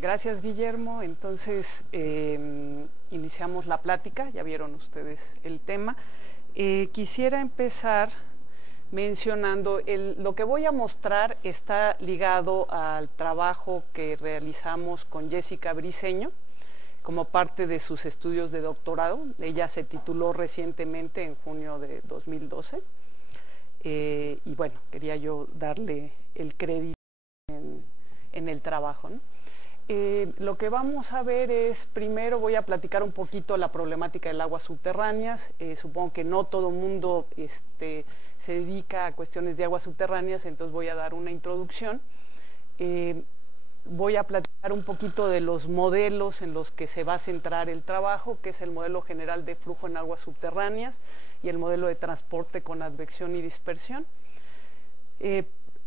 Gracias, Guillermo. Entonces, iniciamos la plática, ya vieron ustedes el tema. Quisiera empezar mencionando, lo que voy a mostrar está ligado al trabajo que realizamos con Jessica Briceño, como parte de sus estudios de doctorado. Ella se tituló recientemente en junio de 2012. Y bueno, quería yo darle el crédito en el trabajo, ¿no? Lo que vamos a ver es, primero voy a platicar un poquito la problemática del aguas subterráneas. Supongo que no todo el mundo se dedica a cuestiones de aguas subterráneas, entonces voy a dar una introducción. Voy a platicar un poquito de los modelos en los que se va a centrar el trabajo, que es el modelo general de flujo en aguas subterráneas y el modelo de transporte con advección y dispersión.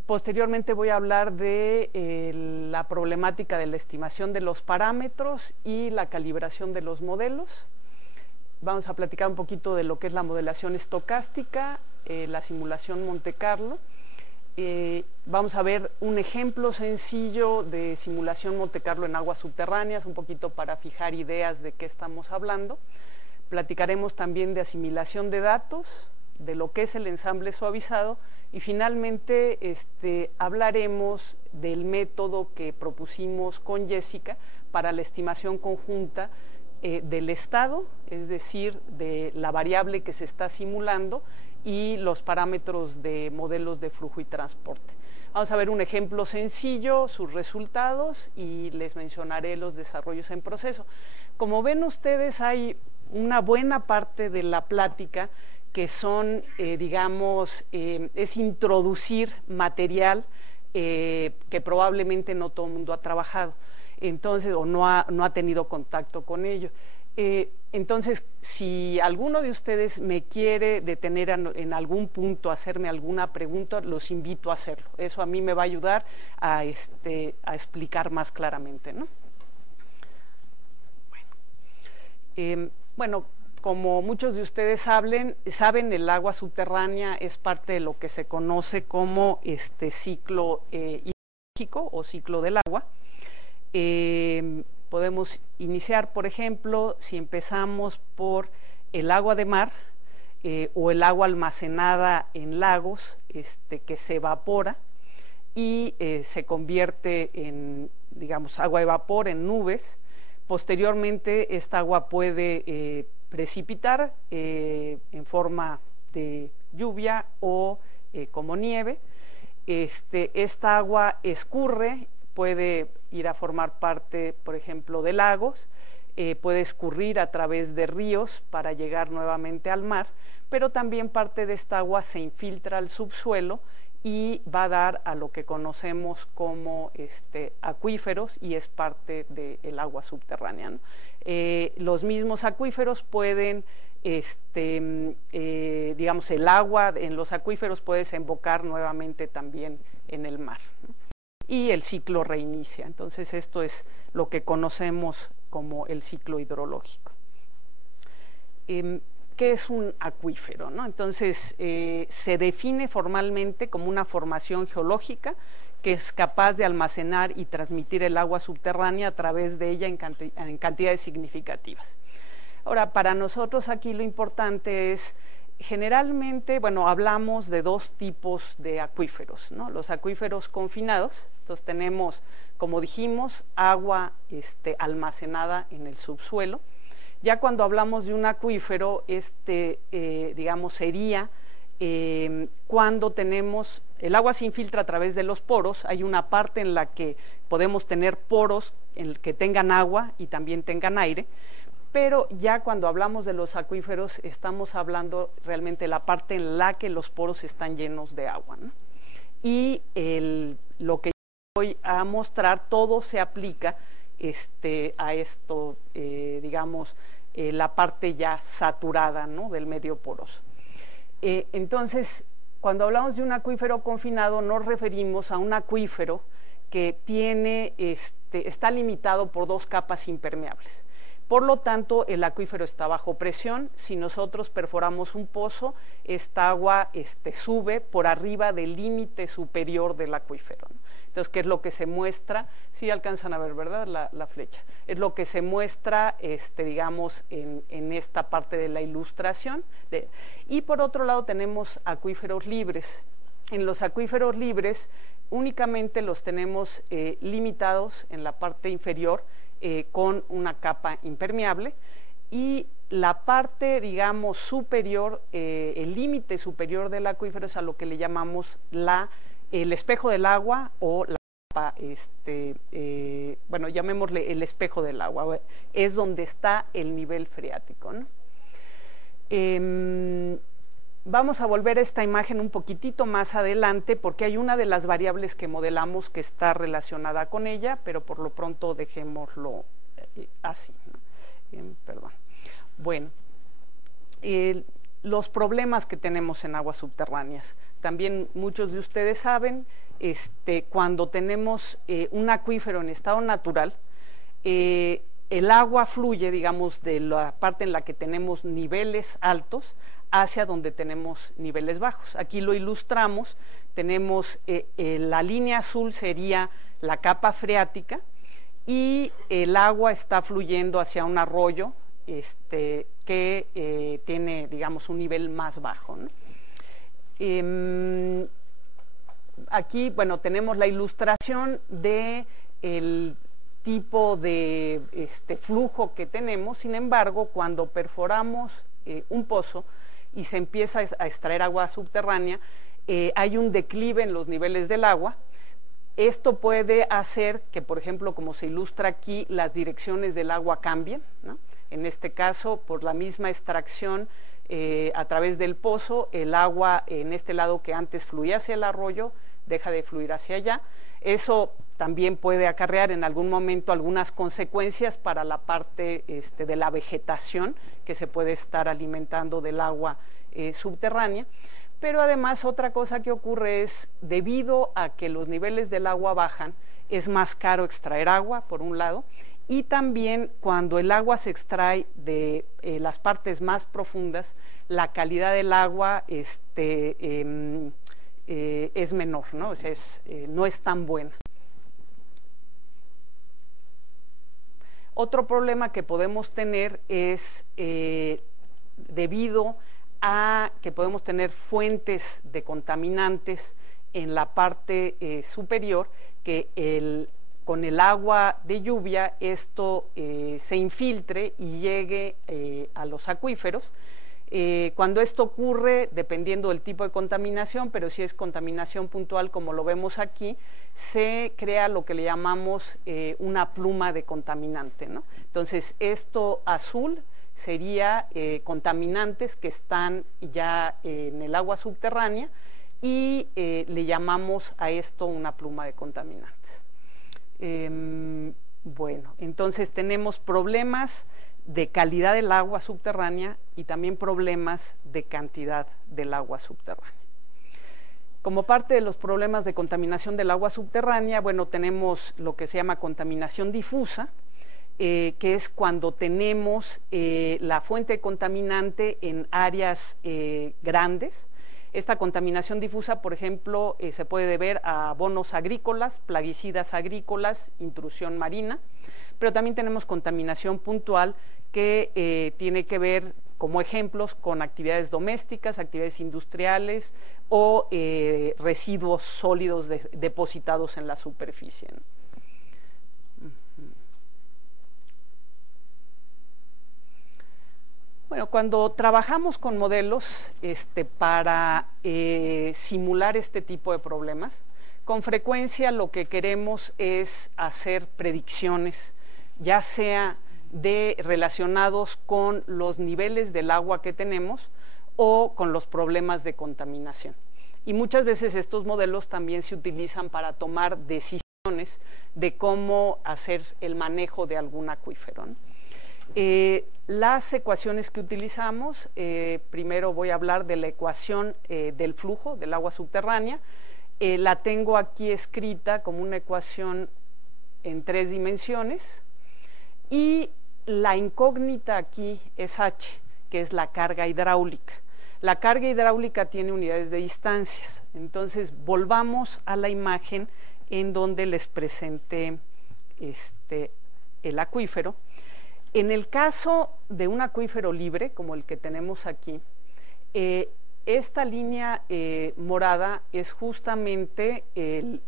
Posteriormente voy a hablar de la problemática de la estimación de los parámetros y la calibración de los modelos. Vamos a platicar un poquito de lo que es la modelación estocástica, la simulación Monte Carlo. Vamos a ver un ejemplo sencillo de simulación Monte Carlo en aguas subterráneas, un poquito para fijar ideas de qué estamos hablando. Platicaremos también de asimilación de datos, de lo que es el ensamble suavizado, y finalmente hablaremos del método que propusimos con Jessica para la estimación conjunta del estado, es decir, de la variable que se está simulando y los parámetros de modelos de flujo y transporte. Vamos a ver un ejemplo sencillo, sus resultados, y les mencionaré los desarrollos en proceso. Como ven ustedes, hay una buena parte de la plática que son, es introducir material que probablemente no todo el mundo ha trabajado, entonces, o no ha tenido contacto con ello. Entonces, si alguno de ustedes me quiere detener en algún punto, hacerme alguna pregunta, los invito a hacerlo. Eso a mí me va a ayudar a explicar más claramente, ¿no? Bueno, como muchos de ustedes saben, el agua subterránea es parte de lo que se conoce como ciclo hidrológico o ciclo del agua. Podemos iniciar, por ejemplo, si empezamos por el agua de mar o el agua almacenada en lagos que se evapora y se convierte en, digamos, agua de vapor, en nubes. Posteriormente, esta agua puede precipitar en forma de lluvia o como nieve. Esta agua escurre, puede ir a formar parte, por ejemplo, de lagos, puede escurrir a través de ríos para llegar nuevamente al mar, pero también parte de esta agua se infiltra al subsuelo y va a dar a lo que conocemos como acuíferos, y es parte del agua subterránea, ¿no? Los mismos acuíferos pueden, digamos, el agua en los acuíferos puede desembocar nuevamente también en el mar, ¿no? Y el ciclo reinicia. Entonces, esto es lo que conocemos como el ciclo hidrológico. ¿Qué es un acuífero, ¿no? Entonces, se define formalmente como una formación geológica que es capaz de almacenar y transmitir el agua subterránea a través de ella en cantidades significativas. Ahora, para nosotros aquí lo importante es, generalmente, bueno, hablamos de dos tipos de acuíferos, ¿no? Los acuíferos confinados. Entonces tenemos, como dijimos, agua almacenada en el subsuelo. Ya cuando hablamos de un acuífero, digamos, sería cuando tenemos, el agua se infiltra a través de los poros. Hay una parte en la que podemos tener poros en el que tengan agua y también tengan aire, pero ya cuando hablamos de los acuíferos estamos hablando realmente de la parte en la que los poros están llenos de agua, ¿no? Y lo que voy a mostrar, todo se aplica a esto, digamos, la parte ya saturada, ¿no?, del medio poroso. Entonces, cuando hablamos de un acuífero confinado, nos referimos a un acuífero que tiene, está limitado por dos capas impermeables. Por lo tanto, el acuífero está bajo presión. Si nosotros perforamos un pozo, esta agua sube por arriba del límite superior del acuífero, ¿no? Entonces, ¿qué es lo que se muestra? Sí alcanzan a ver, ¿verdad? La flecha. Es lo que se muestra, digamos, en esta parte de la ilustración. Y por otro lado tenemos acuíferos libres. En los acuíferos libres únicamente los tenemos limitados en la parte inferior con una capa impermeable, y la parte, digamos, superior, el límite superior del acuífero es a lo que le llamamos el espejo del agua, o la capa, bueno, llamémosle el espejo del agua, es donde está el nivel freático, ¿no? Vamos a volver a esta imagen un poquitito más adelante, porque hay una de las variables que modelamos que está relacionada con ella, pero por lo pronto dejémoslo así, ¿no? Perdón. Bueno, los problemas que tenemos en aguas subterráneas. También muchos de ustedes saben, cuando tenemos un acuífero en estado natural, el agua fluye, digamos, de la parte en la que tenemos niveles altos hacia donde tenemos niveles bajos. Aquí lo ilustramos, tenemos la línea azul sería la capa freática, y el agua está fluyendo hacia un arroyo que tiene, digamos, un nivel más bajo, ¿no? Aquí, bueno, tenemos la ilustración de el tipo de flujo que tenemos. Sin embargo, cuando perforamos un pozo y se empieza a extraer agua subterránea, hay un declive en los niveles del agua. Esto puede hacer que, por ejemplo, como se ilustra aquí, las direcciones del agua cambien, ¿no? En este caso, por la misma extracción a través del pozo, el agua en este lado que antes fluía hacia el arroyo, deja de fluir hacia allá. Eso también puede acarrear en algún momento algunas consecuencias para la parte de la vegetación que se puede estar alimentando del agua subterránea. Pero además, otra cosa que ocurre es, debido a que los niveles del agua bajan, es más caro extraer agua, por un lado, y también cuando el agua se extrae de las partes más profundas, la calidad del agua es menor, ¿no? O sea, no es tan buena. Otro problema que podemos tener es debido a que podemos tener fuentes de contaminantes en la parte superior, que con el agua de lluvia esto se infiltre y llegue a los acuíferos. Cuando esto ocurre, dependiendo del tipo de contaminación, pero si es contaminación puntual como lo vemos aquí, se crea lo que le llamamos una pluma de contaminante, ¿no? Entonces, esto azul sería contaminantes que están ya en el agua subterránea, y le llamamos a esto una pluma de contaminantes. Bueno, entonces tenemos problemas de calidad del agua subterránea y también problemas de cantidad del agua subterránea. Como parte de los problemas de contaminación del agua subterránea, bueno, tenemos lo que se llama contaminación difusa, que es cuando tenemos la fuente contaminante en áreas grandes. Esta contaminación difusa, por ejemplo, se puede deber a abonos agrícolas, plaguicidas agrícolas, intrusión marina, pero también tenemos contaminación puntual que tiene que ver, como ejemplos, con actividades domésticas, actividades industriales o residuos sólidos depositados en la superficie, ¿no? Bueno, cuando trabajamos con modelos para simular este tipo de problemas, con frecuencia lo que queremos es hacer predicciones, ya sea relacionados con los niveles del agua que tenemos o con los problemas de contaminación. Y muchas veces estos modelos también se utilizan para tomar decisiones de cómo hacer el manejo de algún acuífero, ¿no? Las ecuaciones que utilizamos, primero voy a hablar de la ecuación del flujo del agua subterránea. La tengo aquí escrita como una ecuación en 3 dimensiones, y la incógnita aquí es H, que es la carga hidráulica. La carga hidráulica tiene unidades de distancias. Entonces, volvamos a la imagen en donde les presenté el acuífero. En el caso de un acuífero libre, como el que tenemos aquí, esta línea morada es justamente el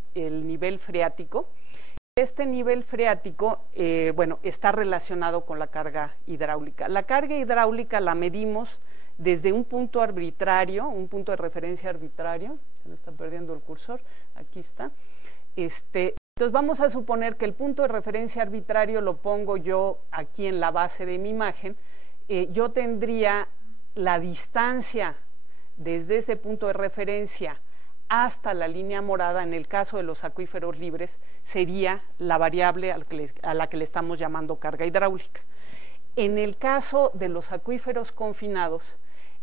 nivel freático. Este nivel freático, bueno, está relacionado con la carga hidráulica. La carga hidráulica la medimos desde un punto arbitrario, un punto de referencia arbitrario. Se me está perdiendo el cursor, aquí está. Entonces vamos a suponer que el punto de referencia arbitrario lo pongo yo aquí en la base de mi imagen. Yo tendría la distancia desde ese punto de referencia hasta la línea morada. En el caso de los acuíferos libres, sería la variable a la que le estamos llamando carga hidráulica. En el caso de los acuíferos confinados,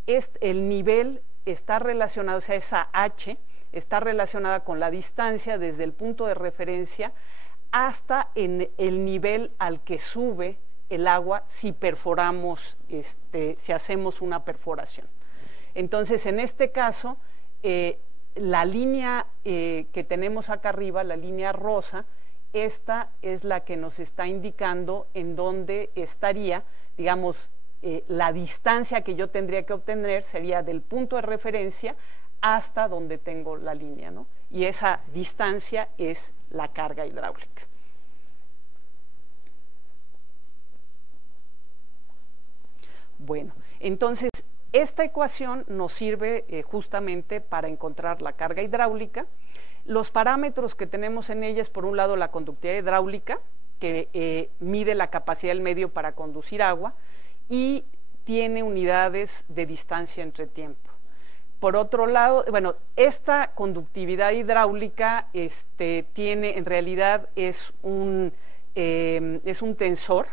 el nivel está relacionado, o sea, esa H está relacionada con la distancia desde el punto de referencia hasta en el nivel al que sube el agua si perforamos, si hacemos una perforación. Entonces, en este caso, la línea que tenemos acá arriba, la línea rosa, esta es la que nos está indicando en dónde estaría, digamos, la distancia que yo tendría que obtener sería del punto de referencia hasta donde tengo la línea, ¿no? Y esa distancia es la carga hidráulica. Bueno, entonces esta ecuación nos sirve justamente para encontrar la carga hidráulica. Los parámetros que tenemos en ella es, por un lado, la conductividad hidráulica, que mide la capacidad del medio para conducir agua y tiene unidades de distancia entre tiempo. Por otro lado, bueno, esta conductividad hidráulica tiene, en realidad, es un tensor,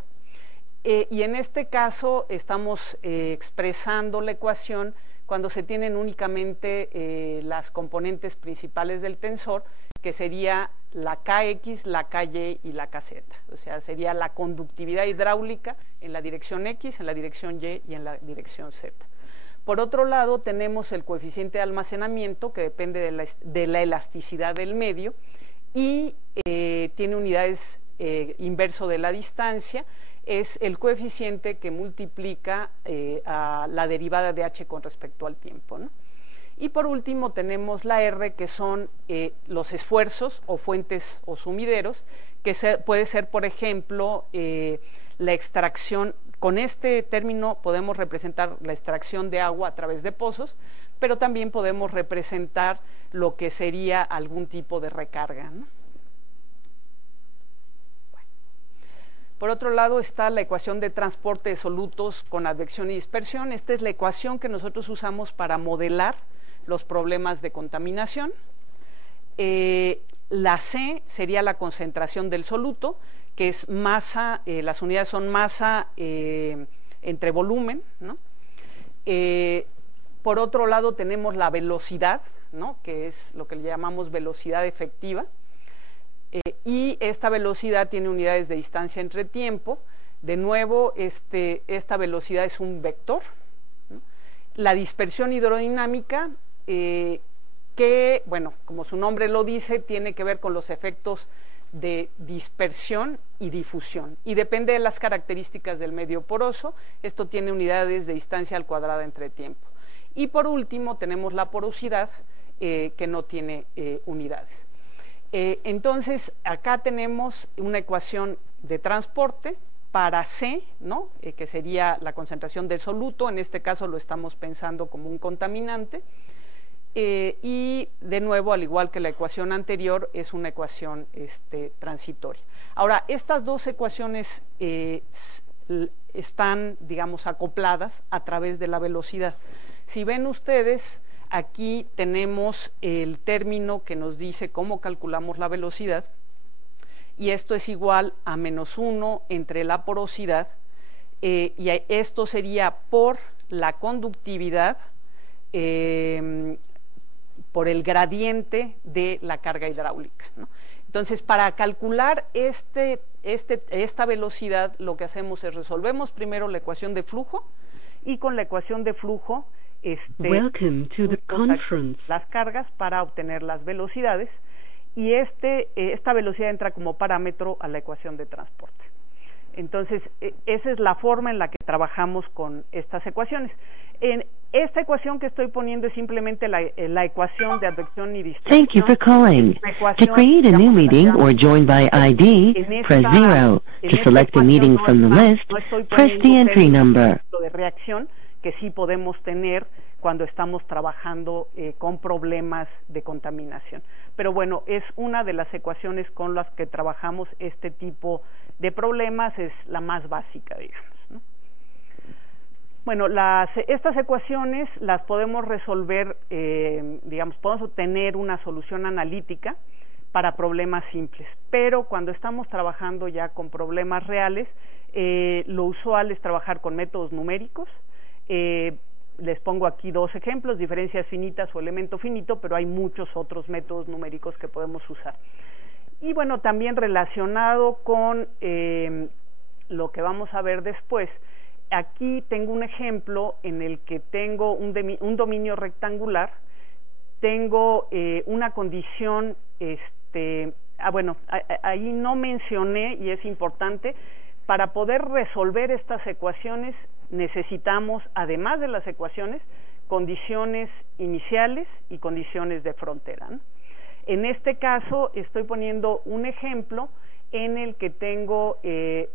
y en este caso estamos expresando la ecuación cuando se tienen únicamente las componentes principales del tensor, que sería la Kx, la Ky y la Kz. O sea, sería la conductividad hidráulica en la dirección X, en la dirección Y y en la dirección Z. Por otro lado, tenemos el coeficiente de almacenamiento, que depende de la elasticidad del medio, y tiene unidades inverso de la distancia. Es el coeficiente que multiplica a la derivada de h con respecto al tiempo, ¿no? Y por último tenemos la R, que son los esfuerzos o fuentes o sumideros, que puede ser, por ejemplo, la extracción. Con este término podemos representar la extracción de agua a través de pozos, pero también podemos representar lo que sería algún tipo de recarga, ¿no? Por otro lado está la ecuación de transporte de solutos con advección y dispersión. Esta es la ecuación que nosotros usamos para modelar los problemas de contaminación. La C sería la concentración del soluto, que es masa, las unidades son masa entre volumen, ¿no? Por otro lado tenemos la velocidad, ¿no? Que es lo que le llamamos velocidad efectiva. Y esta velocidad tiene unidades de distancia entre tiempo. De nuevo, esta velocidad es un vector, ¿no? La dispersión hidrodinámica, que, bueno, como su nombre lo dice, tiene que ver con los efectos de dispersión y difusión, y depende de las características del medio poroso. Esto tiene unidades de distancia al cuadrado entre tiempo. Y por último tenemos la porosidad, que no tiene unidades. Entonces, acá tenemos una ecuación de transporte para C, ¿no? Que sería la concentración del soluto. En este caso lo estamos pensando como un contaminante. Y de nuevo, al igual que la ecuación anterior, es una ecuación transitoria. Ahora, estas dos ecuaciones están, digamos, acopladas a través de la velocidad. Si ven ustedes, aquí tenemos el término que nos dice cómo calculamos la velocidad, y esto es igual a -1 entre la porosidad, y esto sería por la conductividad, por el gradiente de la carga hidráulica, ¿no? Entonces, para calcular esta velocidad, lo que hacemos es resolvemos primero la ecuación de flujo, y con la ecuación de flujo las cargas para obtener las velocidades, y esta velocidad entra como parámetro a la ecuación de transporte. Entonces, esa es la forma en la que trabajamos con estas ecuaciones. En esta ecuación que estoy poniendo es simplemente la ecuación de advección y distribución. Thank you for calling. To create a new meeting or join by ID, press 0. To select a meeting from the list, press the entry number. De reacción que sí podemos tener cuando estamos trabajando con problemas de contaminación. Pero bueno, es una de las ecuaciones con las que trabajamos este tipo de problemas, es la más básica, digamos, ¿no? Bueno, estas ecuaciones las podemos resolver, digamos, podemos obtener una solución analítica para problemas simples, pero cuando estamos trabajando ya con problemas reales, lo usual es trabajar con métodos numéricos. Les pongo aquí dos ejemplos, diferencias finitas o elemento finito, pero hay muchos otros métodos numéricos que podemos usar. Y bueno, también relacionado con lo que vamos a ver después, aquí tengo un ejemplo en el que tengo un dominio rectangular, tengo una condición, ahí no mencioné, y es importante, para poder resolver estas ecuaciones necesitamos, además de las ecuaciones, condiciones iniciales y condiciones de frontera, ¿no? En este caso estoy poniendo un ejemplo en el que tengo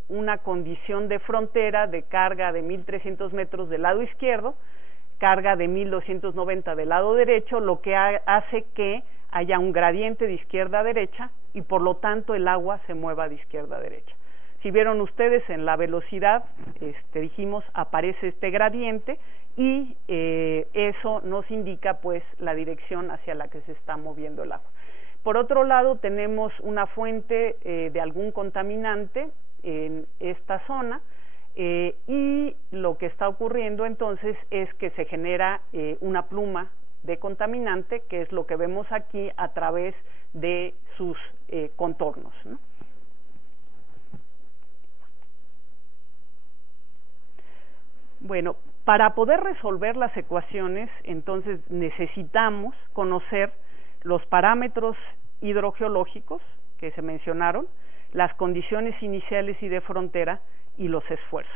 una condición de frontera de carga de 1.300 metros del lado izquierdo, carga de 1.290 del lado derecho, lo que hace que haya un gradiente de izquierda a derecha y por lo tanto el agua se mueva de izquierda a derecha. Si vieron ustedes en la velocidad, dijimos, aparece este gradiente y eso nos indica pues la dirección hacia la que se está moviendo el agua. Por otro lado, tenemos una fuente de algún contaminante en esta zona y lo que está ocurriendo entonces es que se genera una pluma de contaminante, que es lo que vemos aquí a través de sus contornos, ¿no? Bueno, para poder resolver las ecuaciones, entonces necesitamos conocer los parámetros hidrogeológicos que se mencionaron, las condiciones iniciales y de frontera y los esfuerzos.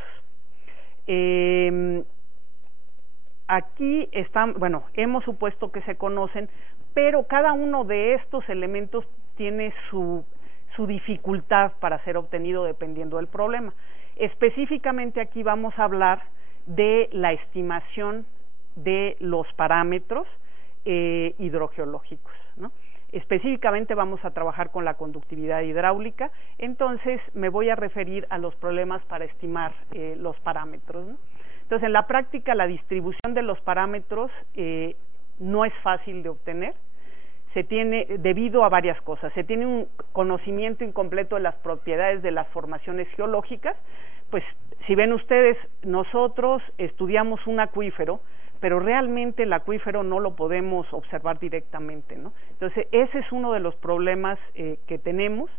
Aquí están, bueno, hemos supuesto que se conocen, pero cada uno de estos elementos tiene su dificultad para ser obtenido dependiendo del problema. Específicamente aquí vamos a hablar de la estimación de los parámetros hidrogeológicos, ¿no? Específicamente vamos a trabajar con la conductividad hidráulica, entonces me voy a referir a los problemas para estimar los parámetros, ¿no? Entonces, en la práctica, la distribución de los parámetros no es fácil de obtener, se tiene, debido a varias cosas, se tiene un conocimiento incompleto de las propiedades de las formaciones geológicas. Pues, si ven ustedes, nosotros estudiamos un acuífero, pero realmente el acuífero no lo podemos observar directamente, ¿no? Entonces, ese es uno de los problemas que tenemos.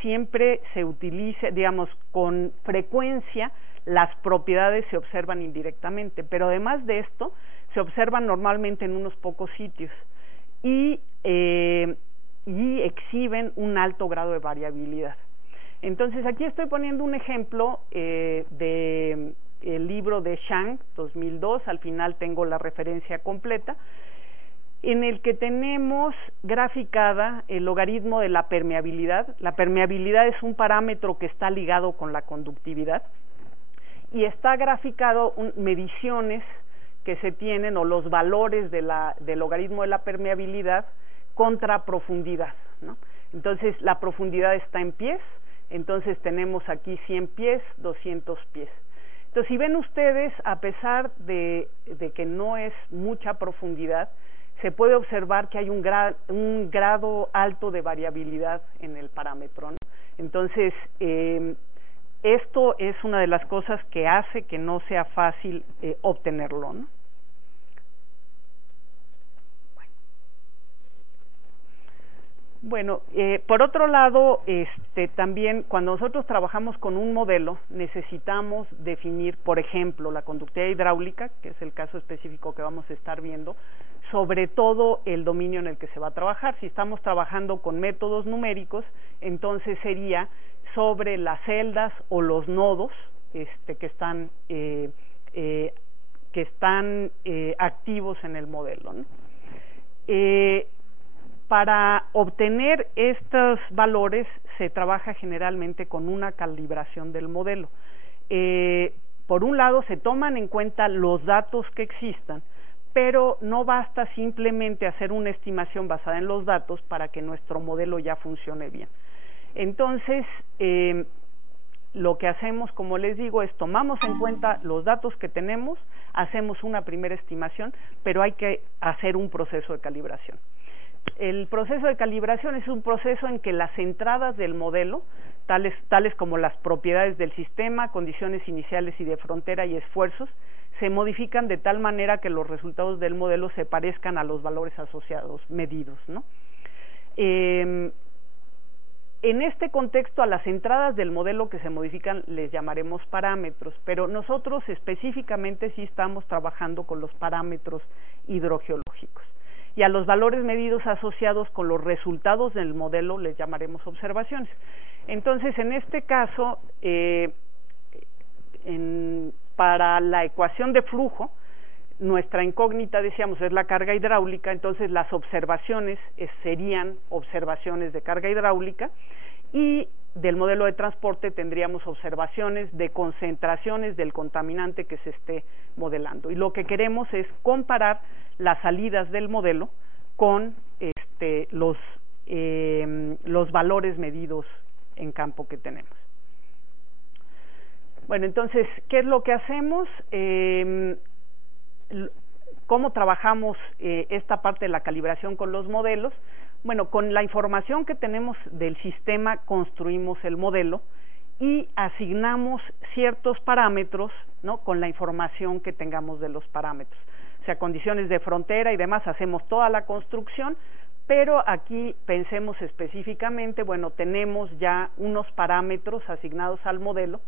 Siempre se utiliza, digamos, con frecuencia, las propiedades se observan indirectamente, pero además de esto, se observan normalmente en unos pocos sitios y exhiben un alto grado de variabilidad. Entonces, aquí estoy poniendo un ejemplo del libro de Zhang, 2002, al final tengo la referencia completa, en el que tenemos graficada el logaritmo de la permeabilidad. La permeabilidad es un parámetro que está ligado con la conductividad y está graficado mediciones que se tienen o los valores del logaritmo de la permeabilidad contra profundidad, ¿no? Entonces, la profundidad está en pies, entonces tenemos aquí 100 pies, 200 pies. Entonces, si ven ustedes, a pesar de que no es mucha profundidad, se puede observar que hay un grado alto de variabilidad en el parámetro, ¿no? Entonces, esto es una de las cosas que hace que no sea fácil obtenerlo, ¿no? Bueno, por otro lado, también cuando nosotros trabajamos con un modelo, necesitamos definir, por ejemplo, la conductividad hidráulica, que es el caso específico que vamos a estar viendo, sobre todo el dominio en el que se va a trabajar. Si estamos trabajando con métodos numéricos, entonces sería sobre las celdas o los nodos que están activos en el modelo, ¿no? Para obtener estos valores se trabaja generalmente con una calibración del modelo. Por un lado, se toman en cuenta los datos que existan, pero no basta simplemente hacer una estimación basada en los datos para que nuestro modelo ya funcione bien. Entonces, lo que hacemos, como les digo, es tomamos en cuenta los datos que tenemos, hacemos una primera estimación, pero hay que hacer un proceso de calibración. El proceso de calibración es un proceso en que las entradas del modelo, tales como las propiedades del sistema, condiciones iniciales y de frontera y esfuerzos, se modifican de tal manera que los resultados del modelo se parezcan a los valores asociados, medidos, ¿no? En este contexto, a las entradas del modelo que se modifican les llamaremos parámetros, pero nosotros específicamente sí estamos trabajando con los parámetros hidrogeológicos. Y a los valores medidos asociados con los resultados del modelo les llamaremos observaciones. Entonces, en este caso, para la ecuación de flujo, nuestra incógnita, decíamos, es la carga hidráulica, entonces las observaciones serían observaciones de carga hidráulica, y del modelo de transporte tendríamos observaciones de concentraciones del contaminante que se esté modelando. Y lo que queremos es comparar las salidas del modelo con los valores medidos en campo que tenemos. Bueno, entonces, ¿qué es lo que hacemos? ¿Cómo trabajamos esta parte de la calibración con los modelos? Bueno, con la información que tenemos del sistema construimos el modelo y asignamos ciertos parámetros, ¿no?, con la información que tengamos de los parámetros. O sea, condiciones de frontera y demás, hacemos toda la construcción, pero aquí pensemos específicamente, bueno, tenemos ya unos parámetros asignados al modelo,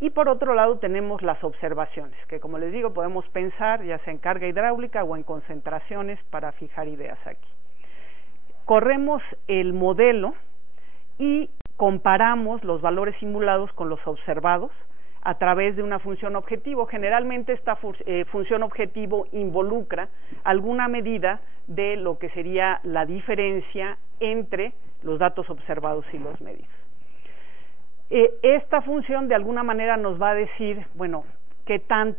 y por otro lado tenemos las observaciones, que como les digo, podemos pensar ya sea en carga hidráulica o en concentraciones para fijar ideas aquí. Corremos el modelo y comparamos los valores simulados con los observados a través de una función objetivo. Generalmente esta función objetivo involucra alguna medida de lo que sería la diferencia entre los datos observados y los medidos. Esta función de alguna manera nos va a decir, bueno, qué tan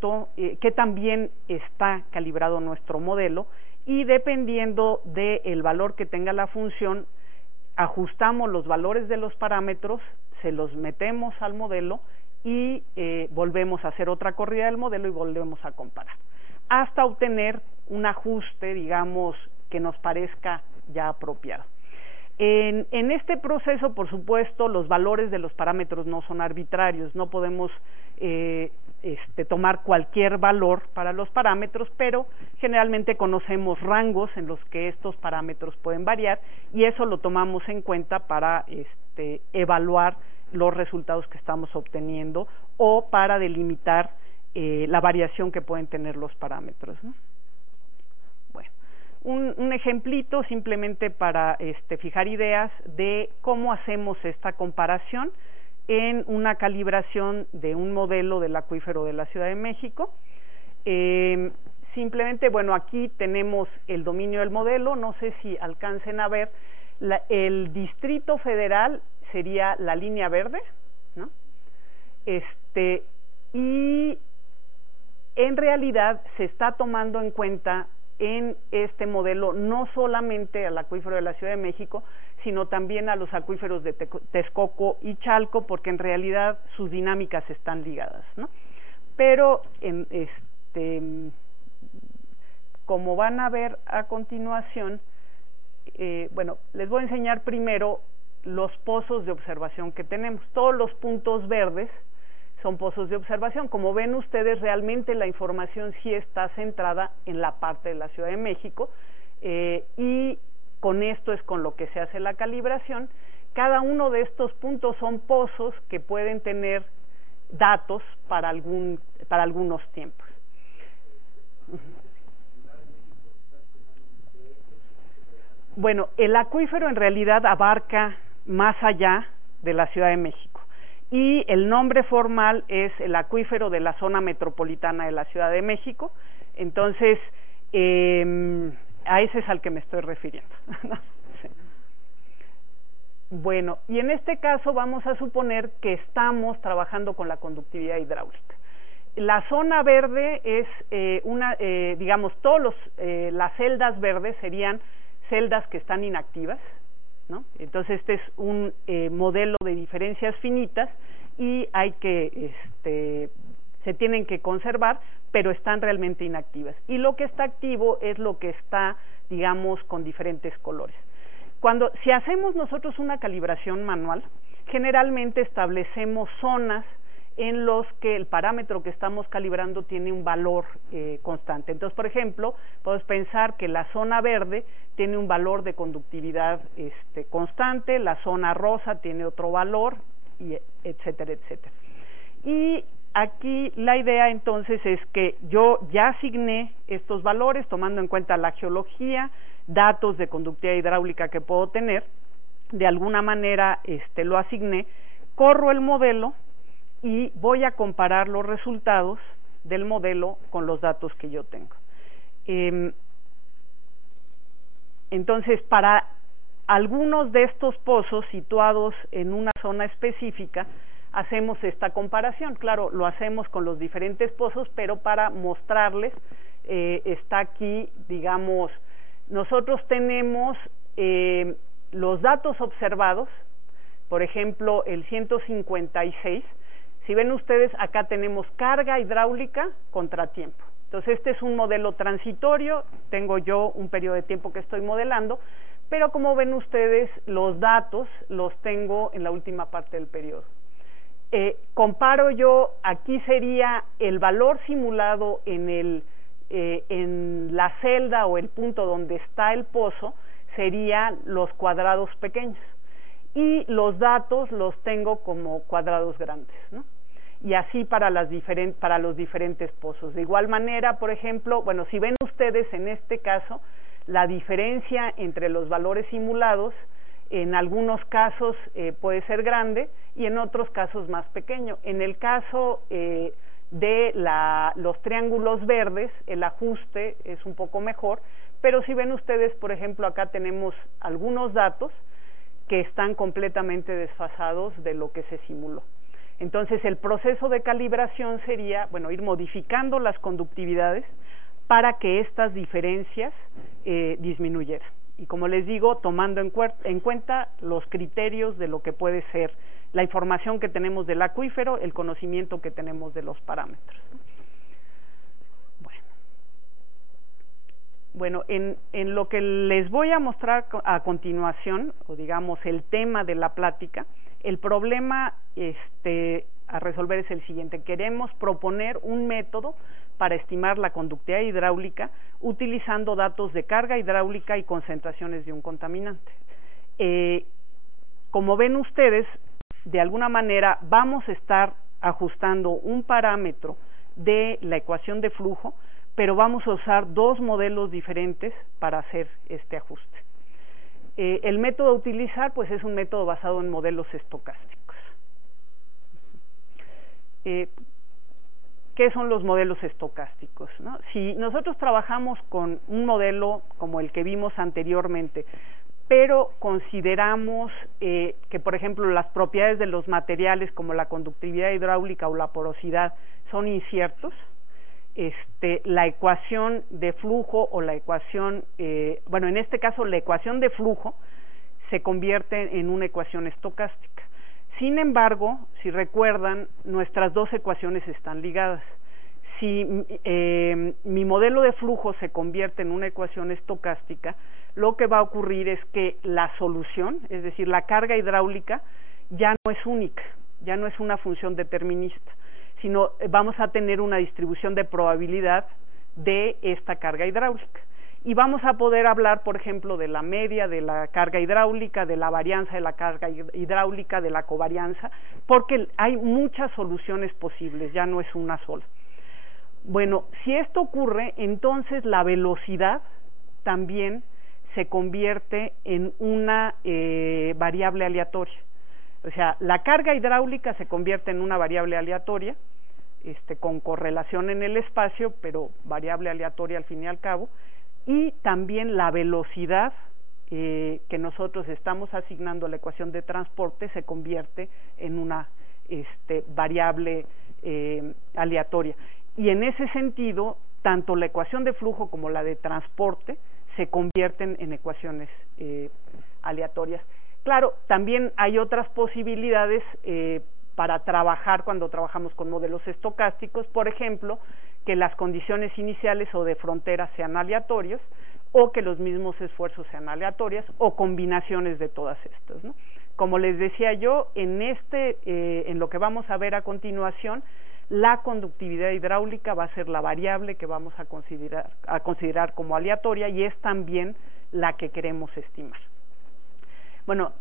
bien está calibrado nuestro modelo, y dependiendo del valor que tenga la función, ajustamos los valores de los parámetros, se los metemos al modelo y volvemos a hacer otra corrida del modelo y volvemos a comparar, hasta obtener un ajuste, digamos, que nos parezca ya apropiado. En este proceso, por supuesto, los valores de los parámetros no son arbitrarios, no podemos tomar cualquier valor para los parámetros, pero generalmente conocemos rangos en los que estos parámetros pueden variar, y eso lo tomamos en cuenta para evaluar los resultados que estamos obteniendo o para delimitar la variación que pueden tener los parámetros, ¿no? Bueno, un ejemplito simplemente para fijar ideas de cómo hacemos esta comparación en una calibración de un modelo del acuífero de la Ciudad de México. Simplemente, bueno, aquí tenemos el dominio del modelo, no sé si alcancen a ver, el Distrito Federal sería la línea verde, ¿no? Y en realidad se está tomando en cuenta en este modelo no solamente al acuífero de la Ciudad de México, sino también a los acuíferos de Texcoco y Chalco, porque en realidad sus dinámicas están ligadas, ¿no? Pero como van a ver a continuación, bueno, les voy a enseñar primero los pozos de observación que tenemos. Todos los puntos verdes son pozos de observación. Como ven ustedes, realmente la información sí está centrada en la parte de la Ciudad de México, y con esto es con lo que se hace la calibración. Cada uno de estos puntos son pozos que pueden tener datos para algunos tiempos. Bueno, el acuífero en realidad abarca más allá de la Ciudad de México y el nombre formal es el acuífero de la zona metropolitana de la Ciudad de México. Entonces, a ese es al que me estoy refiriendo. Sí. Bueno, y en este caso vamos a suponer que estamos trabajando con la conductividad hidráulica. La zona verde es digamos, las celdas verdes serían celdas que están inactivas, ¿no? Entonces este es un modelo de diferencias finitas y se tienen que conservar, pero están realmente inactivas. Y lo que está activo es lo que está, digamos, con diferentes colores. Si hacemos nosotros una calibración manual, generalmente establecemos zonas en los que el parámetro que estamos calibrando tiene un valor constante. Entonces, por ejemplo, podemos pensar que la zona verde tiene un valor de conductividad constante, la zona rosa tiene otro valor, y etcétera, etcétera. Y aquí la idea entonces es que yo ya asigné estos valores tomando en cuenta la geología, datos de conductividad hidráulica que puedo tener, de alguna manera lo asigné, corro el modelo y voy a comparar los resultados del modelo con los datos que yo tengo. Entonces, para algunos de estos pozos situados en una zona específica, hacemos esta comparación. Claro, lo hacemos con los diferentes pozos, pero para mostrarles, está aquí, digamos, nosotros tenemos los datos observados, por ejemplo, el 156, si ven ustedes, acá tenemos carga hidráulica contra tiempo. Entonces, este es un modelo transitorio, tengo yo un periodo de tiempo que estoy modelando, pero como ven ustedes, los datos los tengo en la última parte del periodo. Comparo yo, aquí sería el valor simulado en la celda o el punto donde está el pozo, serían los cuadrados pequeños. Y los datos los tengo como cuadrados grandes, ¿no? Y así para los diferentes pozos. De igual manera, por ejemplo, bueno, si ven ustedes en este caso, la diferencia entre los valores simulados, en algunos casos puede ser grande y en otros casos más pequeño. En el caso de los triángulos verdes, el ajuste es un poco mejor, pero si ven ustedes, por ejemplo, acá tenemos algunos datos que están completamente desfasados de lo que se simuló. Entonces, el proceso de calibración sería, bueno, ir modificando las conductividades para que estas diferencias disminuyeran. Y como les digo, tomando en cuenta los criterios de lo que puede ser la información que tenemos del acuífero, el conocimiento que tenemos de los parámetros. Bueno, en lo que les voy a mostrar a continuación, o digamos el tema de la plática, el problema a resolver es el siguiente. Queremos proponer un método para estimar la conductividad hidráulica utilizando datos de carga hidráulica y concentraciones de un contaminante. Como ven ustedes, de alguna manera vamos a estar ajustando un parámetro de la ecuación de flujo, pero vamos a usar dos modelos diferentes para hacer este ajuste. El método a utilizar, pues, es un método basado en modelos estocásticos. ¿Qué son los modelos estocásticos, ¿no? Si nosotros trabajamos con un modelo como el que vimos anteriormente, pero consideramos que, por ejemplo, las propiedades de los materiales como la conductividad hidráulica o la porosidad son inciertos, la ecuación de flujo o la ecuación, bueno, en este caso la ecuación de flujo se convierte en una ecuación estocástica. Sin embargo, si recuerdan, nuestras dos ecuaciones están ligadas. Si mi modelo de flujo se convierte en una ecuación estocástica, lo que va a ocurrir es que la solución, es decir, la carga hidráulica, ya no es única, ya no es una función determinista, sino vamos a tener una distribución de probabilidad de esta carga hidráulica. y vamos a poder hablar, por ejemplo, de la media de la carga hidráulica, de la varianza de la carga hidráulica, de la covarianza, porque hay muchas soluciones posibles, ya no es una sola. Bueno, si esto ocurre, entonces la velocidad también se convierte en una variable aleatoria. O sea, la carga hidráulica se convierte en una variable aleatoria, con correlación en el espacio, pero variable aleatoria al fin y al cabo, y también la velocidad que nosotros estamos asignando a la ecuación de transporte se convierte en una variable aleatoria. Y en ese sentido, tanto la ecuación de flujo como la de transporte se convierten en ecuaciones aleatorias. Claro, también hay otras posibilidades para trabajar cuando trabajamos con modelos estocásticos, por ejemplo, que las condiciones iniciales o de frontera sean aleatorias, o que los mismos esfuerzos sean aleatorias, o combinaciones de todas estas, ¿no? Como les decía yo, en lo que vamos a ver a continuación, la conductividad hidráulica va a ser la variable que vamos a considerar como aleatoria, y es también la que queremos estimar. Bueno,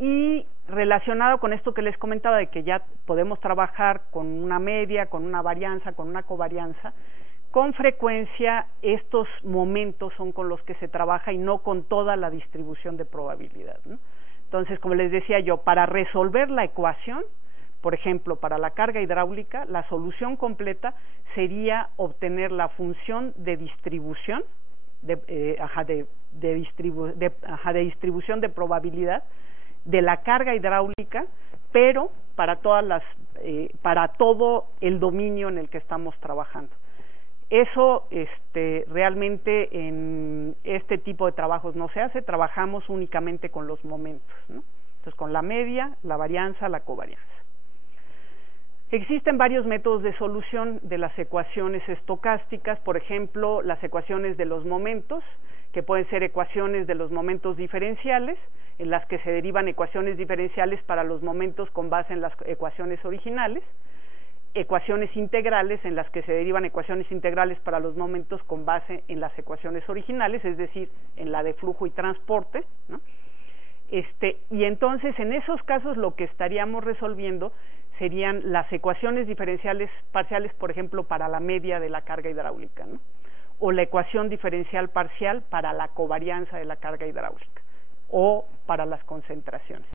y relacionado con esto que les comentaba de que ya podemos trabajar con una media, con una varianza, con una covarianza, con frecuencia estos momentos son con los que se trabaja y no con toda la distribución de probabilidad, ¿no? Entonces, como les decía yo, para resolver la ecuación, por ejemplo, para la carga hidráulica, la solución completa sería obtener la función de distribución, de distribución de probabilidad de la carga hidráulica, pero para para todo el dominio en el que estamos trabajando. Eso realmente en este tipo de trabajos no se hace, trabajamos únicamente con los momentos, ¿no? Entonces, con la media, la varianza, la covarianza. Existen varios métodos de solución de las ecuaciones estocásticas, por ejemplo, las ecuaciones de los momentos, que pueden ser ecuaciones de los momentos diferenciales, en las que se derivan ecuaciones diferenciales para los momentos con base en las ecuaciones originales, ecuaciones integrales en las que se derivan ecuaciones integrales para los momentos con base en las ecuaciones originales, es decir, en la de flujo y transporte, ¿no? Y entonces en esos casos lo que estaríamos resolviendo serían las ecuaciones diferenciales parciales, por ejemplo, para la media de la carga hidráulica, ¿no? O la ecuación diferencial parcial para la covarianza de la carga hidráulica, o para las concentraciones.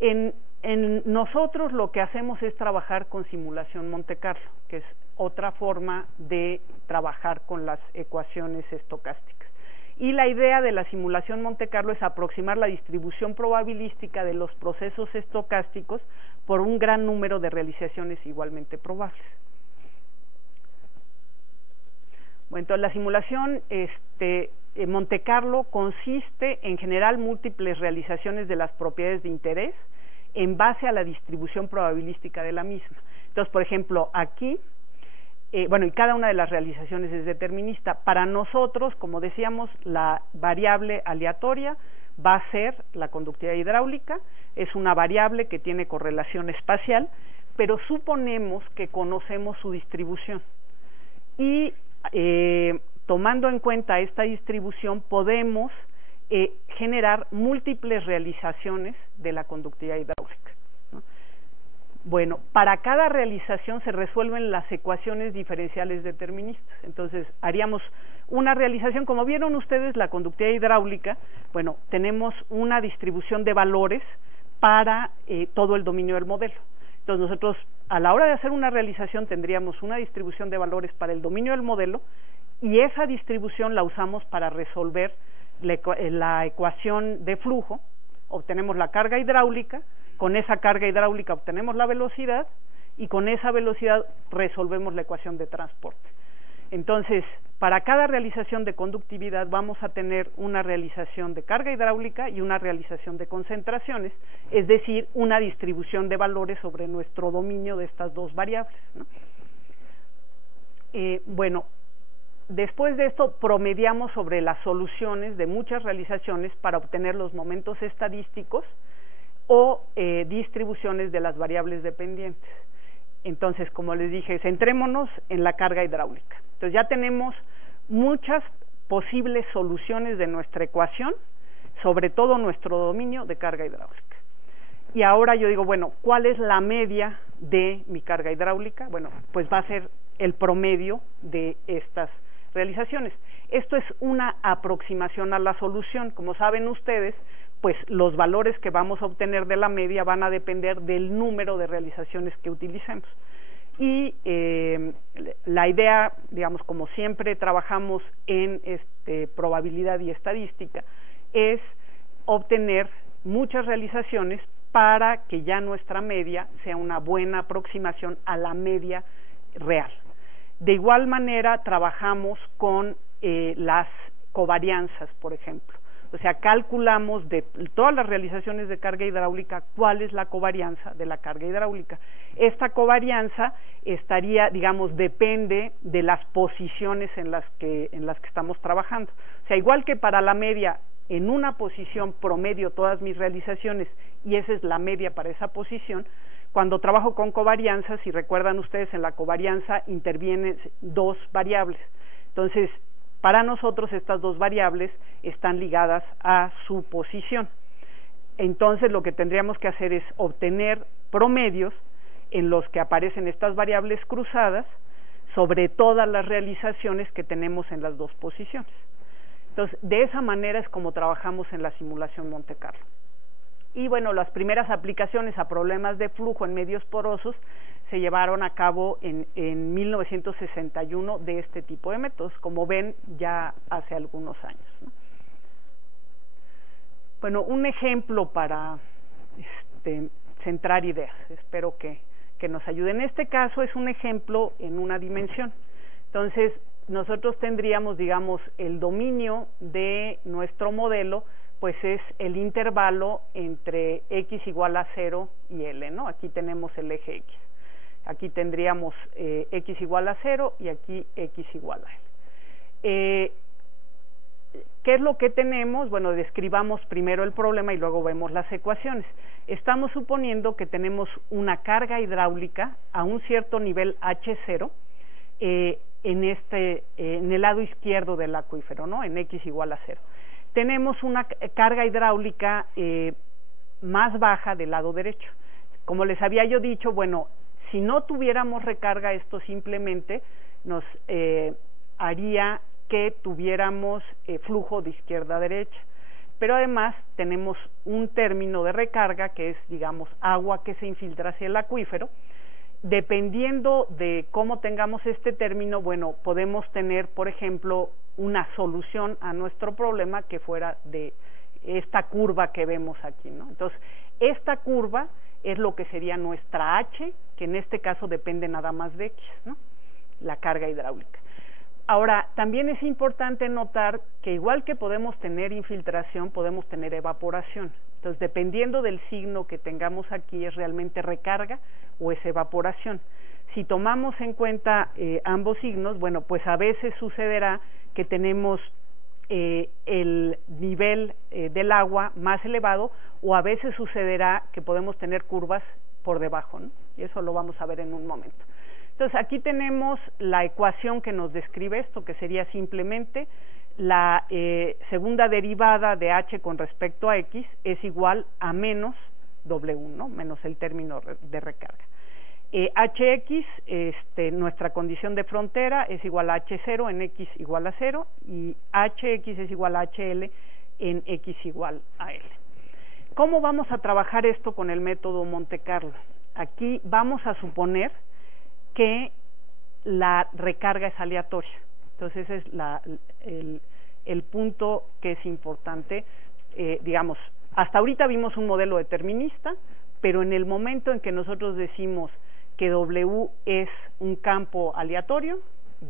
En nosotros lo que hacemos es trabajar con simulación Monte Carlo, que es otra forma de trabajar con las ecuaciones estocásticas. Y la idea de la simulación Monte Carlo es aproximar la distribución probabilística de los procesos estocásticos por un gran número de realizaciones igualmente probables. Bueno, entonces la simulación Monte Carlo consiste en generar múltiples realizaciones de las propiedades de interés en base a la distribución probabilística de la misma. Entonces, por ejemplo, aquí, y cada una de las realizaciones es determinista. Para nosotros, como decíamos, la variable aleatoria va a ser la conductividad hidráulica, es una variable que tiene correlación espacial, pero suponemos que conocemos su distribución. Y tomando en cuenta esta distribución, podemos generar múltiples realizaciones de la conductividad hidráulica, ¿no? Bueno, para cada realización se resuelven las ecuaciones diferenciales deterministas. Entonces, haríamos una realización, como vieron ustedes, la conductividad hidráulica, bueno, tenemos una distribución de valores para todo el dominio del modelo. Entonces, nosotros, a la hora de hacer una realización, tendríamos una distribución de valores para el dominio del modelo, y esa distribución la usamos para resolver la ecuación de flujo. Obtenemos la carga hidráulica, con esa carga hidráulica obtenemos la velocidad, y con esa velocidad resolvemos la ecuación de transporte. Entonces, para cada realización de conductividad vamos a tener una realización de carga hidráulica y una realización de concentraciones, es decir, una distribución de valores sobre nuestro dominio de estas dos variables, ¿no? Después de esto promediamos sobre las soluciones de muchas realizaciones para obtener los momentos estadísticos o distribuciones de las variables dependientes. Entonces, como les dije, centrémonos en la carga hidráulica. Entonces ya tenemos muchas posibles soluciones de nuestra ecuación, sobre todo nuestro dominio de carga hidráulica. Y ahora yo digo, bueno, ¿cuál es la media de mi carga hidráulica? Bueno, pues va a ser el promedio de estas realizaciones. Esto es una aproximación a la solución. Como saben ustedes, pues los valores que vamos a obtener de la media van a depender del número de realizaciones que utilicemos. Y la idea, digamos, como siempre trabajamos en probabilidad y estadística, es obtener muchas realizaciones para que ya nuestra media sea una buena aproximación a la media real. De igual manera trabajamos con las covarianzas, por ejemplo. O sea, calculamos de todas las realizaciones de carga hidráulica cuál es la covarianza de la carga hidráulica. Esta covarianza estaría, digamos, depende de las posiciones en las que estamos trabajando. O sea, igual que para la media, en una posición promedio todas mis realizaciones y esa es la media para esa posición, cuando trabajo con covarianza, si recuerdan ustedes, en la covarianza intervienen dos variables. Entonces, para nosotros estas dos variables están ligadas a su posición. Entonces lo que tendríamos que hacer es obtener promedios en los que aparecen estas variables cruzadas sobre todas las realizaciones que tenemos en las dos posiciones. Entonces, de esa manera es como trabajamos en la simulación Monte Carlo. Y bueno, las primeras aplicaciones a problemas de flujo en medios porosos se llevaron a cabo en 1961 de este tipo de métodos, como ven ya hace algunos años, ¿no? Bueno, un ejemplo para centrar ideas, espero que nos ayude. En este caso es un ejemplo en una dimensión. Entonces, nosotros tendríamos, digamos, el dominio de nuestro modelo, pues es el intervalo entre x igual a 0 y L, ¿no? Aquí tenemos el eje X. Aquí tendríamos x igual a 0 y aquí x igual a L. ¿Qué es lo que tenemos? Bueno, describamos primero el problema y luego vemos las ecuaciones. Estamos suponiendo que tenemos una carga hidráulica a un cierto nivel H0 en el lado izquierdo del acuífero, ¿no? En x igual a 0. Tenemos una carga hidráulica más baja del lado derecho. Como les había yo dicho, bueno, si no tuviéramos recarga, esto simplemente nos haría que tuviéramos flujo de izquierda a derecha. Pero además tenemos un término de recarga que es, digamos, agua que se infiltra hacia el acuífero. Dependiendo de cómo tengamos este término, bueno, podemos tener, por ejemplo, una solución a nuestro problema que fuera de esta curva que vemos aquí, ¿no? Entonces, esta curva es lo que sería nuestra H, que en este caso depende nada más de X, ¿no? La carga hidráulica. Ahora, también es importante notar que igual que podemos tener infiltración, podemos tener evaporación. Entonces, dependiendo del signo que tengamos aquí, es realmente recarga o es evaporación. Si tomamos en cuenta ambos signos, bueno, pues a veces sucederá que tenemos el nivel del agua más elevado, o a veces sucederá que podemos tener curvas por debajo, ¿no? Y eso lo vamos a ver en un momento. Entonces, aquí tenemos la ecuación que nos describe esto, que sería simplemente la segunda derivada de H con respecto a X es igual a menos W, ¿no? Menos el término de recarga. HX, nuestra condición de frontera, es igual a H0 en X igual a 0, y HX es igual a HL en X igual a L. ¿Cómo vamos a trabajar esto con el método Monte Carlo? Aquí vamos a suponer que la recarga es aleatoria. Entonces, ese es el punto que es importante. Digamos, hasta ahorita vimos un modelo determinista, pero en el momento en que nosotros decimos que W es un campo aleatorio,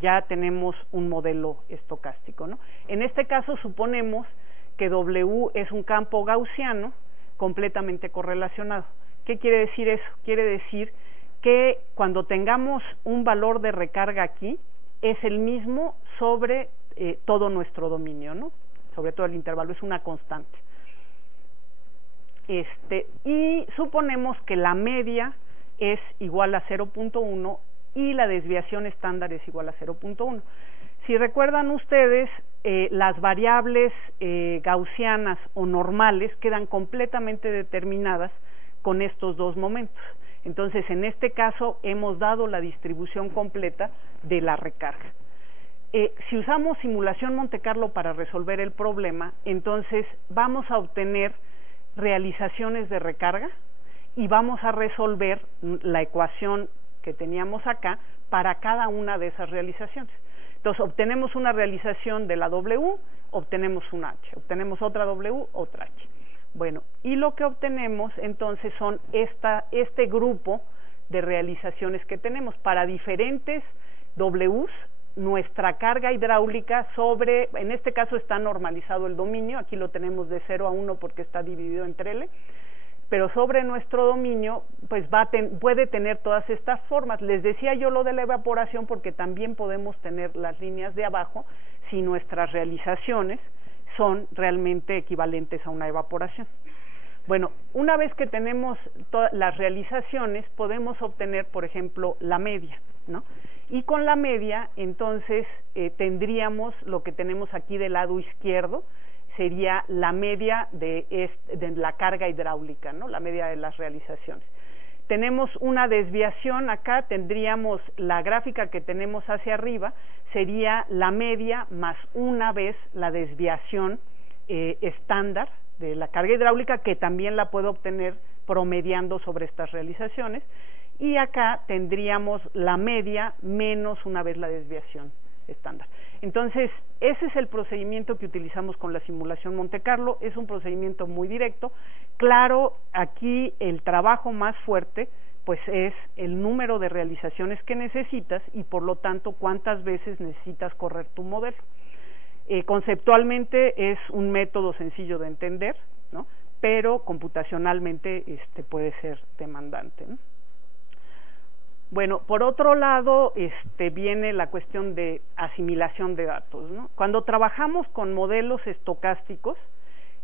ya tenemos un modelo estocástico, ¿no? En este caso suponemos que W es un campo gaussiano completamente correlacionado. ¿Qué quiere decir eso? Quiere decir que cuando tengamos un valor de recarga aquí, es el mismo sobre todo nuestro dominio, ¿no? Sobre todo el intervalo, es una constante. Y suponemos que la media es igual a 0.1 y la desviación estándar es igual a 0.1. Si recuerdan ustedes, las variables gaussianas o normales quedan completamente determinadas con estos dos momentos. Entonces, en este caso, hemos dado la distribución completa de la recarga. Si usamos simulación Monte Carlo para resolver el problema, entonces vamos a obtener realizaciones de recarga y vamos a resolver la ecuación que teníamos acá para cada una de esas realizaciones. Entonces, obtenemos una realización de la W, obtenemos una H, obtenemos otra W, otra H. Bueno, y lo que obtenemos entonces son este grupo de realizaciones que tenemos para diferentes Ws. Nuestra carga hidráulica sobre, en este caso está normalizado el dominio, aquí lo tenemos de 0 a 1 porque está dividido entre L, pero sobre nuestro dominio pues puede tener todas estas formas. Les decía yo lo de la evaporación porque también podemos tener las líneas de abajo si nuestras realizaciones son realmente equivalentes a una evaporación. Bueno, una vez que tenemos todas las realizaciones, podemos obtener, por ejemplo, la media, ¿no? Y con la media, entonces, tendríamos lo que tenemos aquí del lado izquierdo, sería la media de la carga hidráulica, ¿no? La media de las realizaciones. Tenemos una desviación acá, tendríamos la gráfica que tenemos hacia arriba, sería la media más una vez la desviación estándar de la carga hidráulica, que también la puedo obtener promediando sobre estas realizaciones, y acá tendríamos la media menos una vez la desviación estándar. Entonces, ese es el procedimiento que utilizamos con la simulación Monte Carlo, es un procedimiento muy directo. Claro, aquí el trabajo más fuerte pues es el número de realizaciones que necesitas y por lo tanto cuántas veces necesitas correr tu modelo. Conceptualmente es un método sencillo de entender, ¿no? Pero computacionalmente puede ser demandante, ¿no? Bueno, por otro lado, viene la cuestión de asimilación de datos, ¿no? Cuando trabajamos con modelos estocásticos,